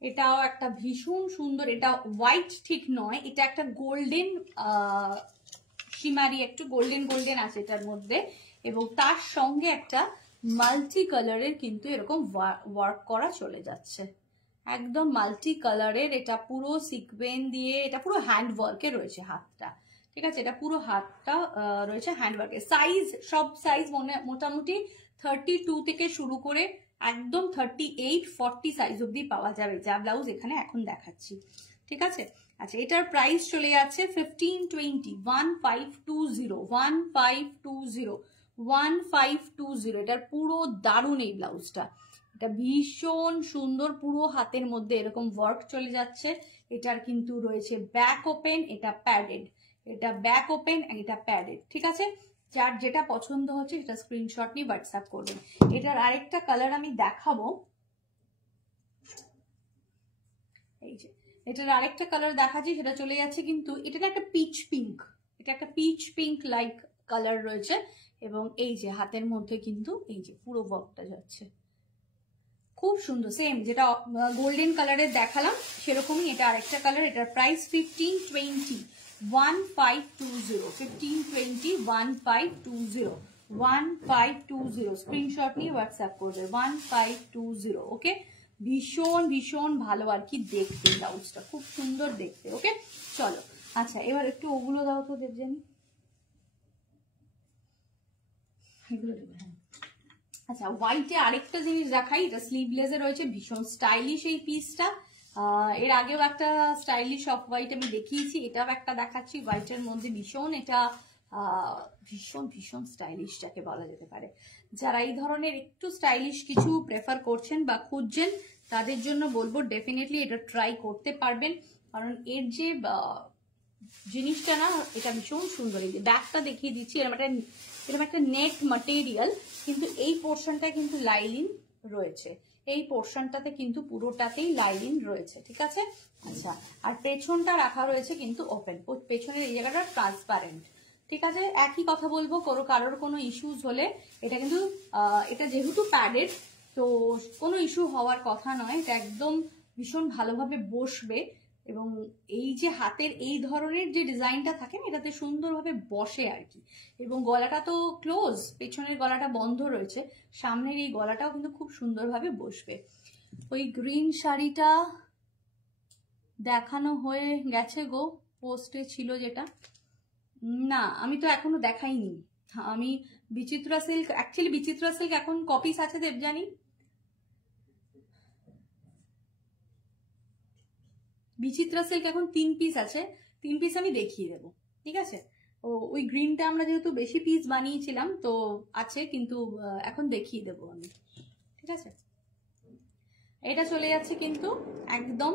এটাও একটা ভীষণ সুন্দর, এটা হোয়াইট ঠিক নয়, এটা একটা গোল্ডেন শিমারি, একটু গোল্ডেন গোল্ডেন আছে এটার মধ্যে, এবং তার সঙ্গে একটা মাল্টি কালারের কিন্তু এরকম ওয়ার্ক করা চলে যাচ্ছে, একদম মাল্টি কালারের। এটা পুরো সিকোয়েন দিয়ে, এটা পুরো হ্যান্ড ওয়ার্কে রয়েছে হাতটা, ঠিক আছে। এটা পুরো হাতটা রয়েছে হ্যান্ড ওয়ার্কে। সাইজ, সব সাইজ মোটামুটি 32 থেকে শুরু করে একদম 38, 40 সাইজ অব্দি পাওয়া যাবে, যা ব্লাউজ এখানে এখন দেখাচ্ছি, ঠিক আছে। আচ্ছা, এটার প্রাইস চলে যাচ্ছে 1520, 1520, 1520, 1520। এটার পুরো দারুণ এই ব্লাউজটা, এটা ভীষণ সুন্দর, পুরো হাতের মধ্যে এরকম ওয়ার্ক চলে যাচ্ছে। এটার কিন্তু রয়েছে ব্যাক ওপেন, এটা প্যাডেড, এটা ব্যাক ওপেন, এটা প্যাডেড, ঠিক আছে। যার যেটা পছন্দ হচ্ছে সেটা স্ক্রিনশট নিয়ে হোয়াটসঅ্যাপ করবেন। এটার আরেকটা কালার আমি দেখাবো, এই যে এটার আরেকটা কালার দেখাচ্ছি, সেটা চলে যাচ্ছে কিন্তু এটা একটা পিচ পিঙ্ক, এটা একটা পিচ পিঙ্ক লাইক কালার রয়েছে, এবং এই যে হাতের মধ্যে কিন্তু এই যে পুরো ওয়ার্কটা যাচ্ছে, খুব সুন্দর। সেম যেটা গোল্ডেন কালারের দেখালাম সেরকমই এটা আরেকটা কালার। এটার প্রাইস 1520, 1520, 1520, 1520, 1520। স্ক্রিনশট নিয়ে হোয়াটসঅ্যাপ করবে, 1520, ওকে। ভীষণ ভীষণ ভালো আর কি দেখতে, ব্লাউজটা খুব সুন্দর দেখতে, ওকে। চলো, আচ্ছা এবার একটু ওগুলো দাও তো দেবজানি, এগুলো দেবে, হ্যাঁ। আচ্ছা, হোয়াইটে আরেকটা জিনিস দেখাই, এটা স্লিভলেসে রয়েছে, ভীষণ স্টাইলিশ এই পিসটা। এর আগেও একটা স্টাইলিশ অফ হোয়াইট আমি দেখিয়েছি, এটাও একটা দেখাচ্ছি হোয়াইটের মধ্যে, ভীষণ এটা ভীষণ ভীষণ স্টাইলিশ যাকে বলা যেতে পারে। যারা এই ধরনের একটু স্টাইলিশ কিছু প্রেফার করছেন বা খুঁজছেন তাদের জন্য বলবো ডেফিনেটলি এটা ট্রাই করতে পারবেন, কারণ এর যে জিনিসটা না, এটা ভীষণ সুন্দর। এই যে ব্যাগটা দেখিয়ে দিচ্ছি, এরকম একটা নেট ম্যাটেরিয়াল, কিন্তু এই পোর্শনটা কিন্তু লাইলিন রয়েছে, এই পোর্শনটাতে কিন্তু পুরোটাতেই লাইলিন রয়েছে, ঠিক আছে। আচ্ছা, আর পেছনটা রাখা রয়েছে কিন্তু ওপেন, পেছনের এই জায়গাটা ট্রান্সপারেন্ট, ঠিক আছে। একই কথা বলবো, কারোর কোনো ইস্যুস হলে এটা কিন্তু এটা যেহেতু প্যাডেড, তো কোনো ইস্যু হওয়ার কথা নয়, এটা একদম ভীষণ ভালোভাবে বসবে। এবং এই যে হাতের এই ধরনের যে ডিজাইনটা থাকে না, এটাতে সুন্দরভাবে বসে আর কি। এবং গলাটা তো ক্লোজ, পেছনের গলাটা বন্ধ রয়েছে, সামনের এই গলাটাও কিন্তু খুব সুন্দরভাবে বসবে। ওই গ্রিন শাড়িটা দেখানো হয়ে গেছে গো, পোস্টে ছিল যেটা। না, আমি তো এখনো দেখাইনি। আমি বিচিত্রা সিল্ক, অ্যাকচুয়ালি বিচিত্রা সিল্ক এখন কপিস আছে দেবজানি, বিচিত্রা সিল্ক এখন 3 পিস আছে, 3 পিস আমি দেখিয়ে দেবো, ঠিক আছে। ওই গ্রিনটা আমরা যেহেতু বেশি পিস বানিয়েছিলাম তো আছে, কিন্তু এখন দেখিয়ে দেবো আমি, ঠিক আছে। এটা চলে যাচ্ছে কিন্তু একদম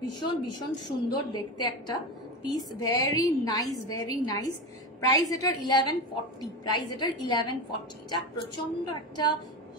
ভীষণ ভীষণ সুন্দর দেখতে একটা piece, very nice, very nice. Price এটার 1140, প্রাইস এটার 1140। এটা প্রচন্ড একটা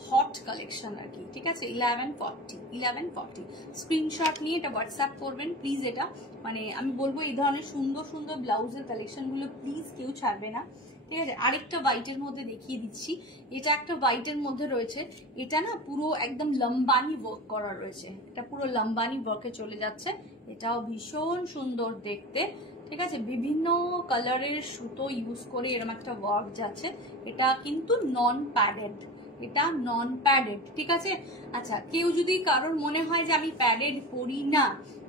হট কালেকশন আর কি, ঠিক আছে। 1140 স্ক্রিনশট নিয়ে এটা হোয়াটসঅ্যাপ করবেন প্লিজ। এটা মানে আমি বলবো এই ধরনের সুন্দর সুন্দর ব্লাউজের কালেকশনগুলো প্লিজ কেউ ছাড়বে না, ঠিক আছে। আরেকটা হোয়াইটের মধ্যে দেখিয়ে দিচ্ছি, এটা একটা হোয়াইটের মধ্যে রয়েছে, এটা না পুরো একদম লম্বানি ওয়ার্ক করা রয়েছে, এটা পুরো লম্বানি ওয়ার্কে চলে যাচ্ছে, এটাও ভীষণ সুন্দর দেখতে, ঠিক আছে। বিভিন্ন কালারের সুতো ইউজ করে এরকম একটা ওয়ার্ক যাচ্ছে। এটা কিন্তু নন প্যাডেড, এটা নন প্যাডেড, ঠিক আছে। আচ্ছা, কেউ যদি কারোর মনে হয় যে আমি প্যাডেড পরি না,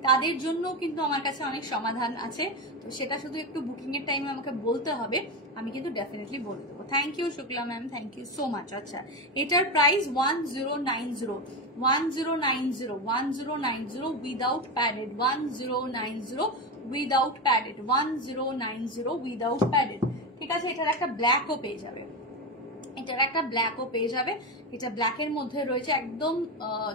তাদের জন্য কিন্তু আমার কাছে অনেক সমাধান আছে। তো সেটা শুধু একটু বুকিং এর টাইমে আমাকে বলতে হবে, আমি কিন্তু ডেফিনেটলি বলে দেবো। Thank you Shukla ma'am, thank you so much. আচ্ছা, এটার price 1090 without padded, 1090 without padded, 1090 without padded, ঠিক আছে। এটার একটা ব্ল্যাকও পেয়ে যাবে, এটার একটা ব্ল্যাকও পেয়ে যাবে। এটা ব্ল্যাকের মধ্যে রয়েছে, একদম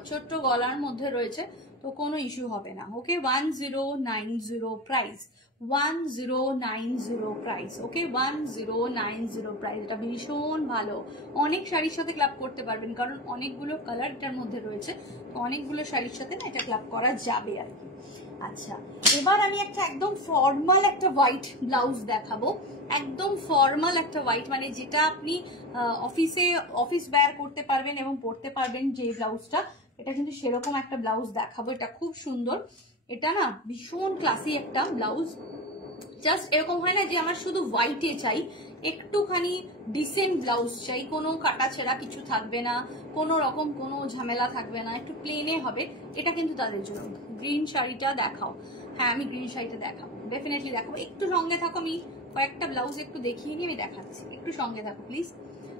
ছোট্ট গলার মধ্যে রয়েছে, তো কোনো ইস্যু হবে না। ওকে, 1090 প্রাইস, 1090 প্রাইস, ওকে 1090 প্রাইস। এটা ভীষণ ভালো, অনেক শাড়ির সাথে ক্লাব করতে পারবেন, কারণ অনেকগুলো কালার এটার মধ্যে রয়েছে, তো অনেকগুলো শাড়ির সাথে না এটা ক্লাব করা যাবে আর কি। আচ্ছা, এবার আমি একটা একদম ফর্মাল একটা হোয়াইট ব্লাউজ দেখাবো, একদম ফর্মাল একটা হোয়াইট, মানে যেটা আপনি অফিস ওয়্যার করতে পারবেন এবং পরতে পারবেন যে ব্লাউজটা, এটা কিন্তু সেরকম একটা ব্লাউজ দেখাবো। এটা খুব সুন্দর, এটা না ভীষণ ক্লাসি একটা ব্লাউজ। জাস্ট এরকম হয় না যে আমার শুধু হোয়াইটে চাই, একটুখানি ডিসেন্ট ব্লাউজ চাই, কোনো কাটা ছেঁড়া কিছু থাকবে না, কোনো রকম কোনো ঝামেলা থাকবে না, একটু প্লেনে হবে, এটা কিন্তু তাদের জন্য। গ্রিন শাড়িটা দেখাও, হ্যাঁ আমি গ্রিন শাড়িটা দেখাবো, ডেফিনেটলি দেখাবো। একটু সঙ্গে থাকো, আমি কয়েকটা ব্লাউজ একটু দেখিয়ে নিয়ে আমি দেখাচ্ছি, একটু সঙ্গে থাকো প্লিজ,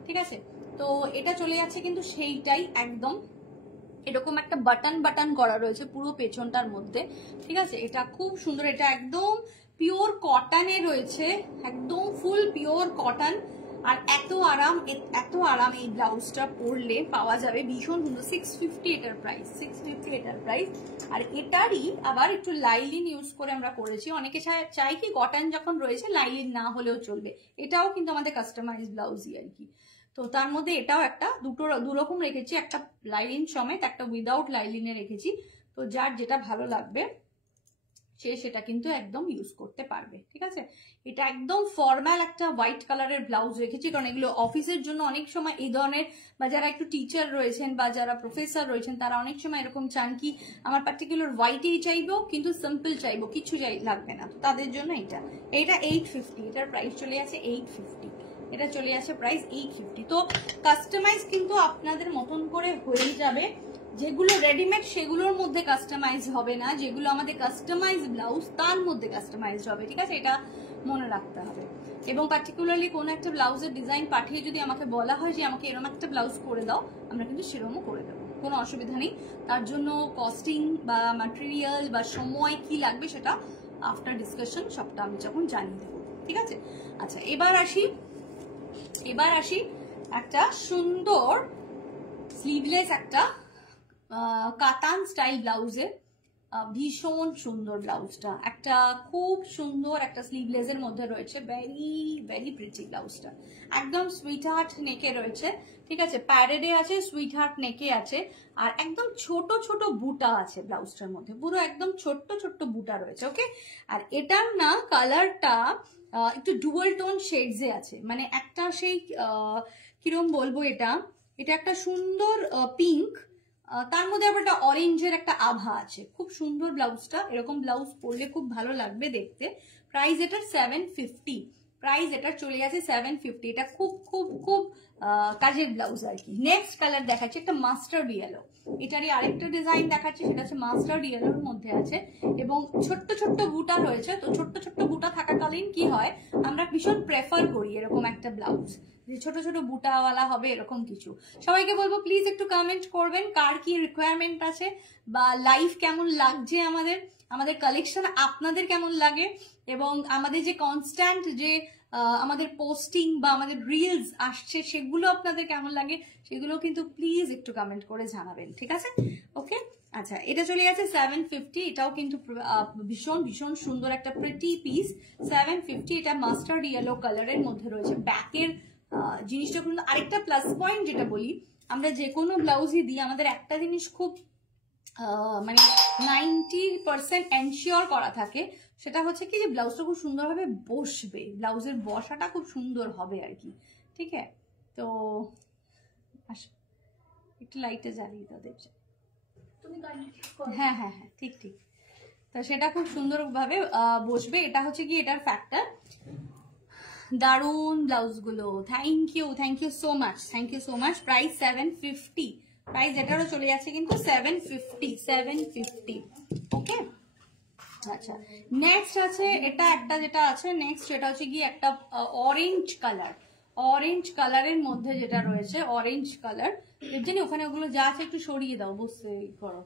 ঠিক আছে। তো এটা চলে যাচ্ছে কিন্তু সেইটাই একদম এরকম একটা বাটন বাটন করা রয়েছে পুরো পেছনটার মধ্যে, ঠিক আছে। এটা খুব সুন্দর, এটা একদম পিওর কটনে রয়েছে, একদম ফুল পিওর কটন। আর এত আরাম এই ব্লাউজটা পরলে পাওয়া যাবে, ভীষণ সুন্দর। 650 এটার প্রাইস, 650 এটার প্রাইস। আর এটারই আবার একটু লাইলিন ইউজ করে আমরা করেছি, অনেকে চাই কি কটন যখন রয়েছে লাইলিন না হলেও চলবে, এটাও কিন্তু আমাদের কাস্টমাইজ ব্লাউজই আর কি। তো তার মধ্যে এটাও একটা দুরকম রেখেছি, একটা লাইলিন সমেত, একটা উইদাউট লাইলিনে রেখেছি। তো যার যেটা ভালো লাগবে সে সেটা কিন্তু একদম ইউজ করতে পারবে, ঠিক আছে। এটা একদম ফর্মাল একটা হোয়াইট কালারের ব্লাউজ রেখেছি, কারণ এগুলো অফিসের জন্য অনেক সময় এই ধরনের, বা যারা একটু টিচার রয়েছেন বা যারা প্রফেসর রয়েছেন তারা অনেক সময় এরকম চান কি আমার পার্টিকুলার হোয়াইটেই চাইবো কিন্তু সিম্পল চাইবো, কিছু লাগবে না, তো তাদের জন্য এটা 850, এটার প্রাইস চলে আছে 850, এটা চলে আসে প্রাইস 850। তো কাস্টমাইজ কিন্তু আপনাদের মতন করে হয়ে যাবে, যেগুলো রেডিমেড সেগুলোর মধ্যে কাস্টমাইজ হবে না, যেগুলো আমাদের কাস্টমাইজ ব্লাউজ তার মধ্যে কাস্টমাইজ হবে, ঠিক আছে, এটা মনে রাখতে হবে। এবং পার্টিকুলারলি কোনো একটা ব্লাউজের ডিজাইন পাঠিয়ে যদি আমাকে বলা হয় যে আমাকে এরকম একটা ব্লাউজ করে দাও, আমরা কিন্তু সেরকমও করে দেবো, কোনো অসুবিধা নেই। তার জন্য কস্টিং বা ম্যাটেরিয়াল বা সময় কি লাগবে সেটা আফটার ডিসকাশন সবটা আমি যখন জানিয়ে দেবো, ঠিক আছে। আচ্ছা, এবার আসি একটা সুন্দর স্লিভলেস একটা কাতান স্টাইল ব্লাউজে, ভীষণ সুন্দর ব্লাউজটা, একটা খুব সুন্দর একটা স্লিভলেসের মধ্যে রয়েছে, ভেরি ভেরি প্রিটি ব্লাউজটা, একদম সুইট হার্ট নেকে রয়েছে, ঠিক আছে, প্যারেডে আছে, সুইট হার্ট নেকে আছে, আর একদম ছোট ছোট বুটা আছে ব্লাউজটার মধ্যে, পুরো একদম ছোট্ট ছোট্ট বুটা রয়েছে, ওকে। আর এটার না কালারটা একটু ডুয়াল টোন শেডসে আছে, মানে একটা সেই কিরম বলবো, এটা এটা একটা সুন্দর পিঙ্ক, তার মধ্যে আবার একটা অরেঞ্জের একটা আভা আছে। খুব সুন্দর ব্লাউজটা, এরকম ব্লাউজ পরলে খুব ভালো লাগবে দেখতে। প্রাইস এটার 750, প্রাইস এটার চলে গেছে 750। এটা খুব খুব খুব কাজের ব্লাউজ আর কি। নেক্সট কালার দেখাচ্ছি একটা মাস্টার্ড ইয়েলো, এটারই আরেকটা ডিজাইন দেখাচ্ছি, সেটা হচ্ছে মাস্টার্ড ইয়েলোর মধ্যে আছে এবং ছোট্ট ছোট্ট বুটা রয়েছে। তো ছোট্ট ছোট্ট বুটা থাকাকালীন কি হয়, আমরা ভীষণ প্রেফার করি এরকম একটা ব্লাউজ, যে ছোট ছোট বুটাওয়ালা হবে এরকম কিছু। সবাইকে বলবো প্লিজ একটু কমেন্ট করবেন কার কি রিকোয়ারমেন্ট আছে, বা লাইভ কেমন লাগছে আমাদের, আমাদের কালেকশন আপনাদের কেমন লাগে, এবং আমাদের যে কনস্ট্যান্ট যে আমাদের পোস্টিং বা আমাদের রিলস আসছে সেগুলো আপনাদের কেমন লাগে, সেগুলো কিন্তু প্লিজ একটু কমেন্ট করে জানাবেন, ঠিক আছে? ওকে, আচ্ছা এটা চলে গেছে 750। এটাও কিন্তু ভীষণ ভীষণ সুন্দর একটা প্রিটি পিস, 750। এটা মাস্টার্ড ইয়েলো কালারের মধ্যে রয়েছে। ব্যাকের জিনিসটা কিন্তু আরেকটা প্লাস পয়েন্ট যেটা বলি, আমরা যে কোনো ব্লাউজই দিই আমাদের একটা জিনিস খুব মানে 90% এনশিওর করা থাকে, সেটা হচ্ছে কি যে ব্লাউজটা খুব সুন্দরভাবে বসবে, ব্লাউজের বসাটা খুব সুন্দর হবে আর কি, ঠিক আছে? তো একটু লাইটে জ্বালিয়ে তাদের, হ্যাঁ হ্যাঁ হ্যাঁ ঠিক ঠিক, তো সেটা খুব সুন্দরভাবে বসবে। এটা হচ্ছে কি এটার ফ্যাক্টর। দারুন ব্লাউজগুলো, thank you so much, thank you so much. Price 750, price এটারও চলে যাচ্ছে কিন্তু 750। ওকে, আচ্ছা নেক্সট আছে এটা একটা যেটা আছে নেক্সট, সেটা হচ্ছে কি একটা অরেঞ্জ কালার, অরেঞ্জ কালারের মধ্যে যেটা রয়েছে অরেঞ্জ কালার। জানি ওখানে ওগুলো যা আছে একটু সরিয়ে দাও, বসতে করো,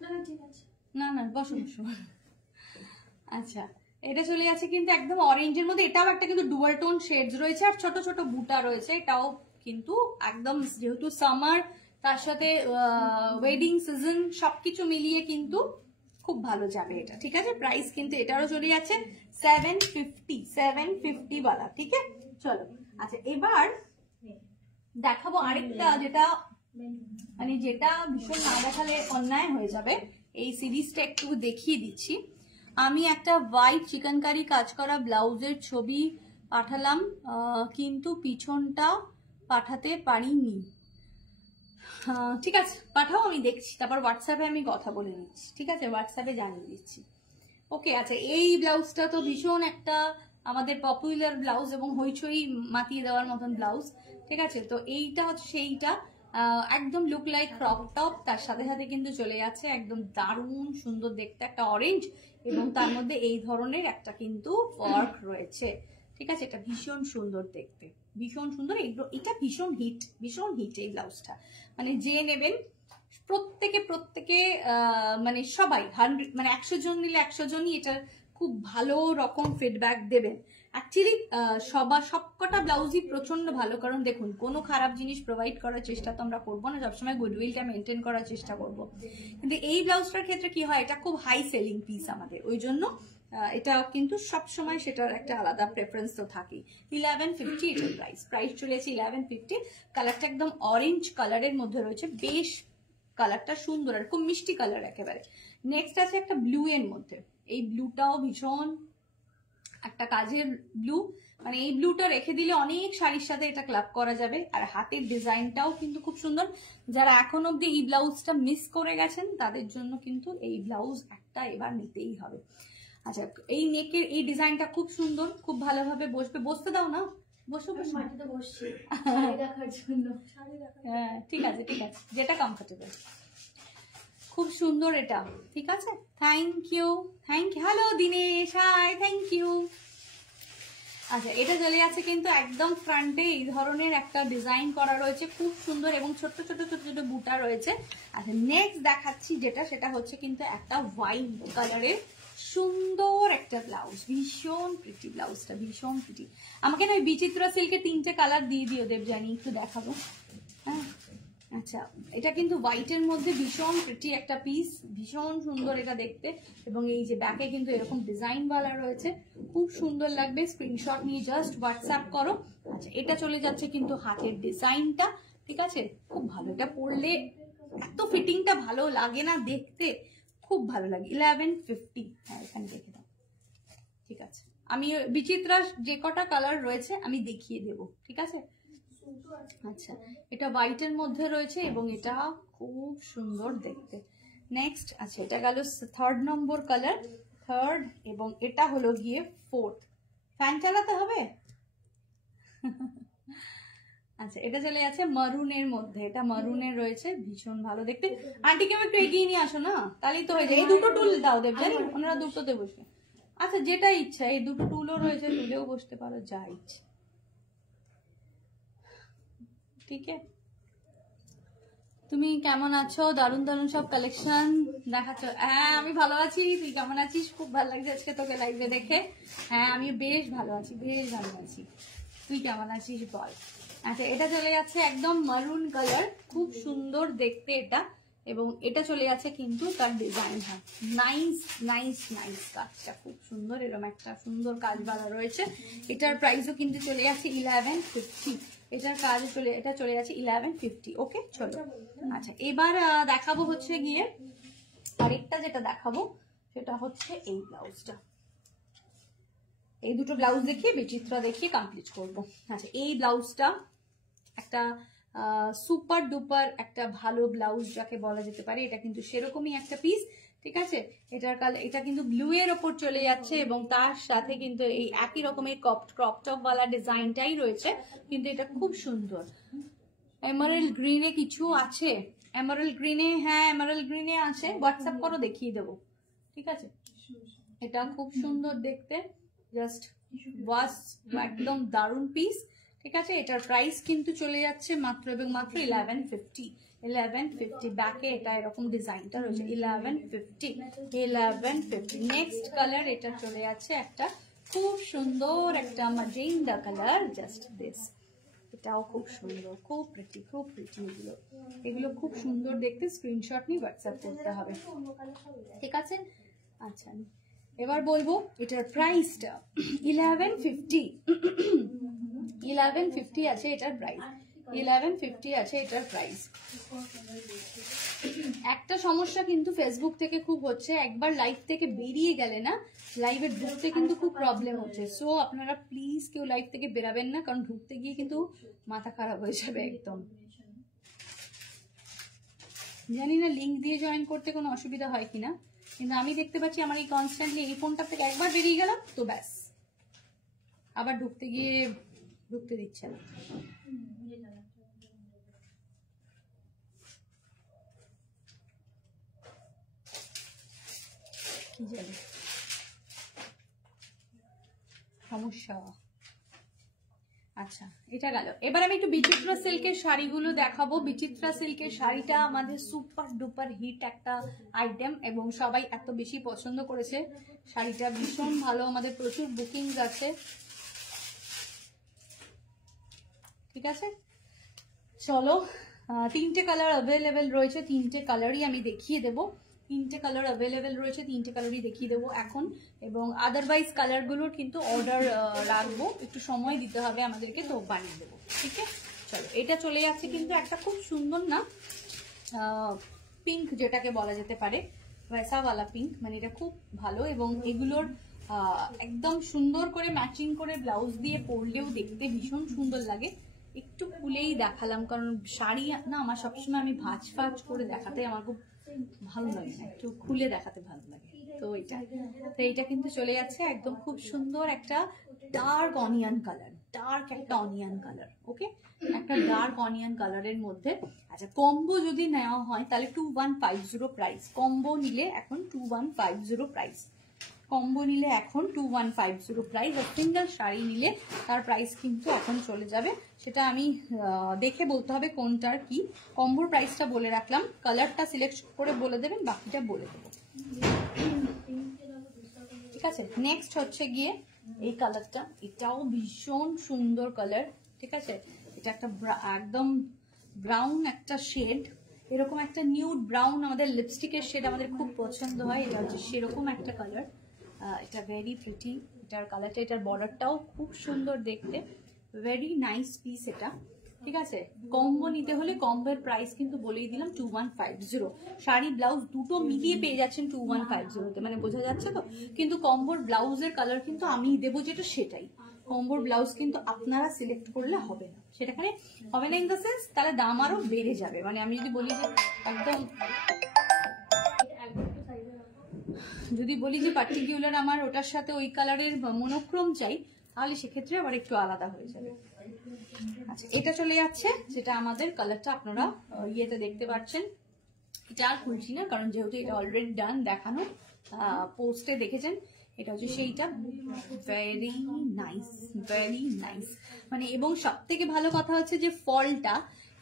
না না বসো বসো। আচ্ছা এটা চলে যাচ্ছে কিন্তু একদম অরেঞ্জের মধ্যে, এটাও একটা কিন্তু ডুয়াল টোন শেডস রয়েছে আর ছোট ছোট বুটা রয়েছে। এটাও কিন্তু একদম যেহেতু সামার তার সাথে ওয়েডিং সিজন সবকিছু মিলিয়ে কিন্তু খুব ভালো যাবে এটা, ঠিক আছে? প্রাইস কিন্তু এটারও চলে যাচ্ছে 750 वाला, ঠিক আছে? চলো আচ্ছা এবার দেখাবো আরেকটা যেটা মানে যেটা ভীষণ না দেখালে অন্যায় হয়ে যাবে, এই সিরিজটা একটু দেখিয়ে দিচ্ছি। আমি একটা হোয়াইট চিকেনকারি কাজ করা ব্লাউজের ছবি পাঠালাম, কিন্তু পিছনটা পাঠাতে পারিনি। ঠিক আছে পাঠাও, আমি দেখছি, তারপর হোয়াটসঅ্যাপে আমি কথা বলে নিচ্ছি, ঠিক আছে? হোয়াটসঅ্যাপে জানিয়ে দিচ্ছি। ওকে, আচ্ছা এই ব্লাউজটা তো ভীষণ একটা আমাদের পপুলার ব্লাউজ এবং হইচই মাতিয়ে দেওয়ার মতন ব্লাউজ, ঠিক আছে? তো এইটা হচ্ছে সেইটা, একদম লুক লাইক ক্রপ টপ, তার সাথে সাথে কিন্তু চলে যাচ্ছে একদম দারুণ সুন্দর দেখতে একটা অরেঞ্জ, এবং তার মধ্যে এই ধরনের একটা কিন্তু ওয়ার্ক রয়েছে, ঠিক আছে? এটা ভীষণ সুন্দর দেখতে, ভীষণ সুন্দর। এটা ভীষণ হিট এই ব্লাউজটা, মানে যে নেবেন প্রত্যেকে মানে সবাই 100 মানে 100 জন নিলে 100 জনই এটার খুব ভালো রকম ফিডব্যাক দেবেন। অ্যাকচুয়ালি সবকটা ব্লাউজই প্রচন্ড ভালো, কারণ দেখুন কোনো খারাপ জিনিস প্রোভাইড করার চেষ্টা তো আমরা করবো না, সবসময় গুডউইলটা মেনটেন করার চেষ্টা করব। কিন্তু এই ব্লাউজটার ক্ষেত্রে কি হয়, এটা খুব হাই সেলিং পিস আমাদের, ওই জন্য এটা কিন্তু সবসময় সেটার একটা আলাদা প্রেফারেন্স তো থাকেই। 1150 এটার প্রাইস চলে যাচ্ছে 1150। কালারটা একদম অরেঞ্জ কালারের মধ্যে রয়েছে, বেশ কালারটা সুন্দর আর খুব মিষ্টি কালার একেবারে। নেক্সট আছে একটা ব্লু এর মধ্যে, এই ব্লুটাও ভীষণ একটা কাজের ব্লু, মানে এই ব্লুটা রেখে দিলে অনেক শাড়ির সাথে এটা ক্লাব করা যাবে। আর হাতের ডিজাইনটাও কিন্তু খুব সুন্দর, যারা এখন অব্দি এই ব্লাউজটা মিস করে গেছেন তাদের জন্য কিন্তু এই ব্লাউজ একটা এবার নিতেই হবে। আচ্ছা এই নেকের এই ডিজাইনটা খুব সুন্দর, খুব ভালোভাবে বসবে, বসতে দাও না, বসো বসো, মাটিতে বসছি দেখার জন্য। হ্যাঁ ঠিক আছে যেটা কমফোর্টেবল, খুব সুন্দর এটা, ঠিক আছে? Thank you. Hello Dinesh, hi, thank you. আচ্ছা এটা চলে যাচ্ছে কিন্তু একদম ফ্রন্টে এই ধরনের একটা ডিজাইন করা রয়েছে, খুব সুন্দর, এবং ছোট ছোট বুটা রয়েছে। আচ্ছা নেক্সট দেখাচ্ছি যেটা, সেটা হচ্ছে কিন্তু একটা হোয়াইট কালারের সুন্দর একটা ব্লাউজ, ভীষণ প্রিটি ব্লাউজটা, ভীষণ প্রিটি। আমাকে না বিচিত্রা সিল্কের 3টে কালার দিয়ে দিও দেবজানি, একটু দেখাবো। হ্যাঁ আচ্ছা এটা কিন্তু হোয়াইটের মধ্যে ভীষণ প্রিটি একটা পিস, ভীষণ সুন্দর এটা দেখতে, এবং এই যে ব্যাকে কিন্তু এরকম ডিজাইন ওয়ালা রয়েছে, খুব সুন্দর লাগবে। স্ক্রিনশট নিয়ে জাস্ট হোয়াটসঅ্যাপ করো। আচ্ছা এটা চলে যাচ্ছে কিন্তু হাতের ডিজাইনটা, ঠিক আছে? খুব ভালো, এটা পরলে এত ফিটিংটা ভালো লাগে না দেখতে, খুব ভালো লাগে। 1150, হ্যাঁ এখানে দেখে দাও, ঠিক আছে? আমি বিচিত্রা যে কটা কালার রয়েছে আমি দেখিয়ে দেবো, ঠিক আছে? আচ্ছা, এটা হোয়াইটের মধ্যে রয়েছে এবং এটা খুব সুন্দর দেখতে। নেক্সট, আচ্ছা এটা গেল 3rd নম্বর কালার, 3rd, এবং এটা হলো গিয়ে 4th। ফ্যান চালাতে হবে। আচ্ছা, এটা চলে যাচ্ছে মারুনের মধ্যে, এটা মারুনের রয়েছে, ভীষণ ভালো দেখতে। আন্টি কেউ একটু এগিয়ে নিয়ে আসো না, তাহলেই তো হয়ে যায়। এই দুটো টুল দাও দেবজানি, ওনারা দুটোতে বসবে। আচ্ছা, যেটা ইচ্ছা, এই দুটো টুলও রয়েছে, টুলেও বসতে পারো, যা ইচ্ছে। ঠিক আছে, তুমি কেমন আছো? দারুন দারুন সব কালেকশন দেখাচ্ছ। হ্যাঁ, আমি ভালো আছি, তুই কেমন আছিস? খুব ভালো লাগছে আজকে তোকে লাইভে দেখে। হ্যাঁ, আমি বেশ ভালো আছি, বেশ ভালো আছি। তুই কেমন আছিস বল। আচ্ছা, এটা চলে যাচ্ছে একদম মারুন কালার, খুব সুন্দর দেখতে এটা, এবং এটা চলে যাচ্ছে কিন্তু তার ডিজাইন হয় নাইস নাইস নাইস, কাজটা খুব সুন্দর, এরকম একটা সুন্দর কাজ বাঁধা রয়েছে। এটার প্রাইসও কিন্তু চলে যাচ্ছে 1150। এটার কাজ এটা চলে যাচ্ছে 1150। ওকে, চলো। আচ্ছা, এবার দেখাবো হচ্ছে গিয়ে আরেকটা, যেটা দেখাবো সেটা হচ্ছে এই ব্লাউজটা। এই দুটো ব্লাউজ দেখিয়ে বিচিত্রা দেখিয়ে কমপ্লিট করবো। আচ্ছা, এই ব্লাউজটা একটা সুপার ডুপার একটা ভালো ব্লাউজ যাকে বলা যেতে পারে, এটা কিন্তু সেরকমই একটা পিস। ঠিক আছে, এটার কালার, এটা কিন্তু ব্লু এর ওপর চলে যাচ্ছে এবং তার সাথে কিন্তু এই একই রকমের ক্রপ টপ ওয়ালা ডিজাইনটাই রয়েছে, কিন্তু এটা খুব সুন্দর। এমারেল্ড গ্রিনে কিছু আছে, এমারেল্ড গ্রিনে, হ্যাঁ এমারেল্ড গ্রিনে আছে, হোয়াটসঅ্যাপ করো দেখিয়ে দেবো। ঠিক আছে, এটা খুব সুন্দর দেখতে, জাস্ট ওয়াস, একদম দারুন পিস। ঠিক আছে, এটার প্রাইস কিন্তু চলে যাচ্ছে মাত্র এবং মাত্র 1150। 1150, ব্যাকে এটা এরকম ডিজাইনটা রয়েছে, 1150। নেক্সট কালার, এটা চলে যাচ্ছে একটা খুব সুন্দর একটা ম্যাজেন্ডা কালার, জাস্ট দিস। এটাও খুব সুন্দর, খুব প্রিটি, খুব প্রিটি। এগুলো খুব সুন্দর দেখতে, স্ক্রিনশট নিয়ে হোয়াটসঅ্যাপ করতে হবে। ঠিক আছে, আচ্ছা এবার বলবো এটার প্রাইসটা 1150। 1150 আছে এটার প্রাইস, 1150 আছে এটার প্রাইস। একটা সমস্যা কিন্তু ফেসবুক থেকে খুব হচ্ছে, একবার লাইভ থেকে বেরিয়ে গেলে না, লাইভে ঢুকতে কিন্তু খুব প্রবলেম হচ্ছে। সো আপনারা প্লিজ কেউ লাইভ থেকে বেরাবেন না, কারণ ঢুকতে গিয়ে কিন্তু মাথা খারাপ হয়ে যাবে একদম। জানি না লিঙ্ক দিয়ে জয়েন করতে কোনো অসুবিধা হয় কিনা, কিন্তু আমি দেখতে পাচ্ছি আমার এই কনস্ট্যান্টলি এই ফোনটা থেকে একবার বেরিয়ে গেলাম তো ব্যাস, আবার ঢুকতে গিয়ে ঢুকতে দিচ্ছে না। কি জানি সমস্যা। আচ্ছা, এটা গেল। এবার আমি একটু বিচিত্রা সিল্কের শাড়িগুলো দেখাবো। বিচিত্রা সিল্কের শাড়িটা আমাদের সুপার ডুপার হিট একটা আইটেম এবং সবাই এত বেশি পছন্দ করেছে শাড়িটা, ভীষণ ভালো, আমাদের প্রচুর বুকিংস আছে। ঠিক আছে, চলো, 3টে কালার অ্যাভেলেবেল রয়েছে, 3টে কালারই আমি দেখিয়ে দেবো। 3টে কালার অ্যাভেলেবেল রয়েছে, 3টে কালারই দেখিয়ে দেবো এখন, এবং আদারওয়াইজ কালারগুলোর কিন্তু অর্ডার রাখবো, একটু সময় দিতে হবে আমাদেরকে, তো বানিয়ে দেবো। ঠিক আছে, চলো, এটা চলে যাচ্ছে কিন্তু একটা খুব সুন্দর না পিঙ্ক, যেটাকে বলা যেতে পারে ভেসাওয়ালা পিঙ্ক, মানে এটা খুব ভালো, এবং এগুলোর একদম সুন্দর করে ম্যাচিং করে ব্লাউজ দিয়ে পরলেও দেখতে ভীষণ সুন্দর লাগে। একটু খুলেই দেখালাম, কারণ শাড়ি না আমার সবসময় আমি ভাঁজ ফাজ করে দেখাতে আমার খুব ভালো লাগে না, একটু খুলে দেখাতে ভালো লাগে। তো এইটা কিন্তু চলে যাচ্ছে একদম খুব সুন্দর একটা ডার্ক অনিয়ন কালার, ডার্ক একটা অনিয়ন কালার। ওকে, একটা ডার্ক অনিয়ন কালারের মধ্যে। আচ্ছা, কম্বো যদি নেওয়া হয় তাহলে 2150 প্রাইস, কম্বো নিলে এখন 2150 প্রাইস, কম্বো নিলে এখন 2150 প্রাইস, আর সিঙ্গেল শাড়ি নিলে তার প্রাইস কিন্তু এখন চলে যাবে, সেটা আমি দেখে বলতে হবে কোনটার কি। কম্বোর প্রাইসটা বলে রাখলাম, কালারটা সিলেক্ট করে বলে দেবেন, বাকিটা বলে দেবো। ঠিক আছে, নেক্সট হচ্ছে গিয়ে এই কালারটা, এটাও ভীষণ সুন্দর কালার। ঠিক আছে, এটা একটা একদম ব্রাউন একটা শেড, এরকম একটা নিউড ব্রাউন, আমাদের লিপস্টিকের শেড আমাদের খুব পছন্দ হয়, এটা হচ্ছে সেরকম একটা কালার। এটা ভেরি প্রিটি, এটার কালারটা, এটার বর্ডারটাও খুব সুন্দর দেখতে, ভেরি নাইস পিস এটা। ঠিক আছে, কম্বো নিতে হলে কম্বোর প্রাইস কিন্তু বলেই দিলাম 2150, শাড়ি ব্লাউজ দুটো মিলিয়ে পেয়ে যাচ্ছেন 2150-তে, মানে বোঝা যাচ্ছে তো। কিন্তু কম্বোর ব্লাউজের কালার কিন্তু আমি দেবো যেটা সেটাই, কম্বোর ব্লাউজ কিন্তু আপনারা সিলেক্ট করলে হবে না, সেটাখানে হবে না ইন দ্য সেন্স তাহলে দাম আরো বেড়ে যাবে। মানে আমি যদি বলি যে একদম পার্টিকুলার আমার ওটার সাথে ওই কালারের মনোক্রোম চাই, তাহলে সেক্ষেত্রে আবার একটু আলাদা হয়ে যাবে। আচ্ছা, এটা চলে যাচ্ছে, যেটা আমাদের কালারটা আপনারা ইয়েতে দেখতে পাচ্ছেন। এটা আর খুলছি না, কারণ যেহেতু এটা অলরেডি ডান দেখানো, পোস্টে দেখেছেন। এটা হচ্ছে সেইটা, ভেরি নাইস, ভেরি নাইস। মানে এবং সব থেকে ভালো কথা হচ্ছে যে ফলটা,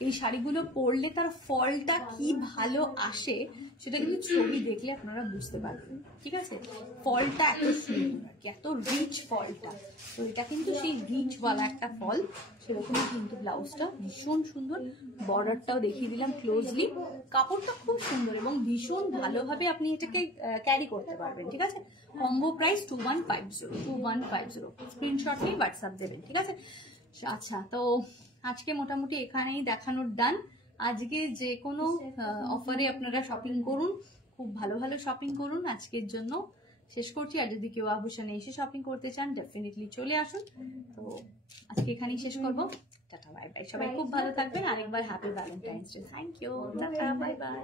এই শাড়িগুলো পরলে তার ফলটা কি ভালো আসে সেটা কিন্তু ছবি দেখলে আপনারা বুঝতে পারবেন। ঠিক আছে, ফলটা এত সুন্দর, এত রিচ ফলটা। তো এটা কিন্তু সেই রিচ ওয়ালা একটা ফল, সেরকমই কিন্তু ব্লাউজটা ভীষণ সুন্দর। বর্ডারটাও দেখিয়ে দিলাম ক্লোজলি। কাপড়টা খুব সুন্দর এবং ভীষণ ভালোভাবে আপনি এটাকে ক্যারি করতে পারবেন। ঠিক আছে, কম্বো প্রাইস 2150 স্ক্রিনশট নিয়ে হোয়াটসঅ্যাপ দেবেন। ঠিক আছে, আচ্ছা তো আজকে মোটামুটি এখানেই দেখানোর ডান। আজকে যে কোনো অফারে আপনারা শপিং করুন, খুব ভালো ভালো শপিং করুন। আজকের জন্য শেষ করছি। আর যদি কেউ আভূষণে এসে শপিং করতে চান ডেফিনেটলি চলে আসুন। তো আজকে এখানেই শেষ করবো। টাটা বাই বাই, সবাই খুব ভালো থাকবেন। আরেকবার happy Valentine's day. Thank you, tata bye by.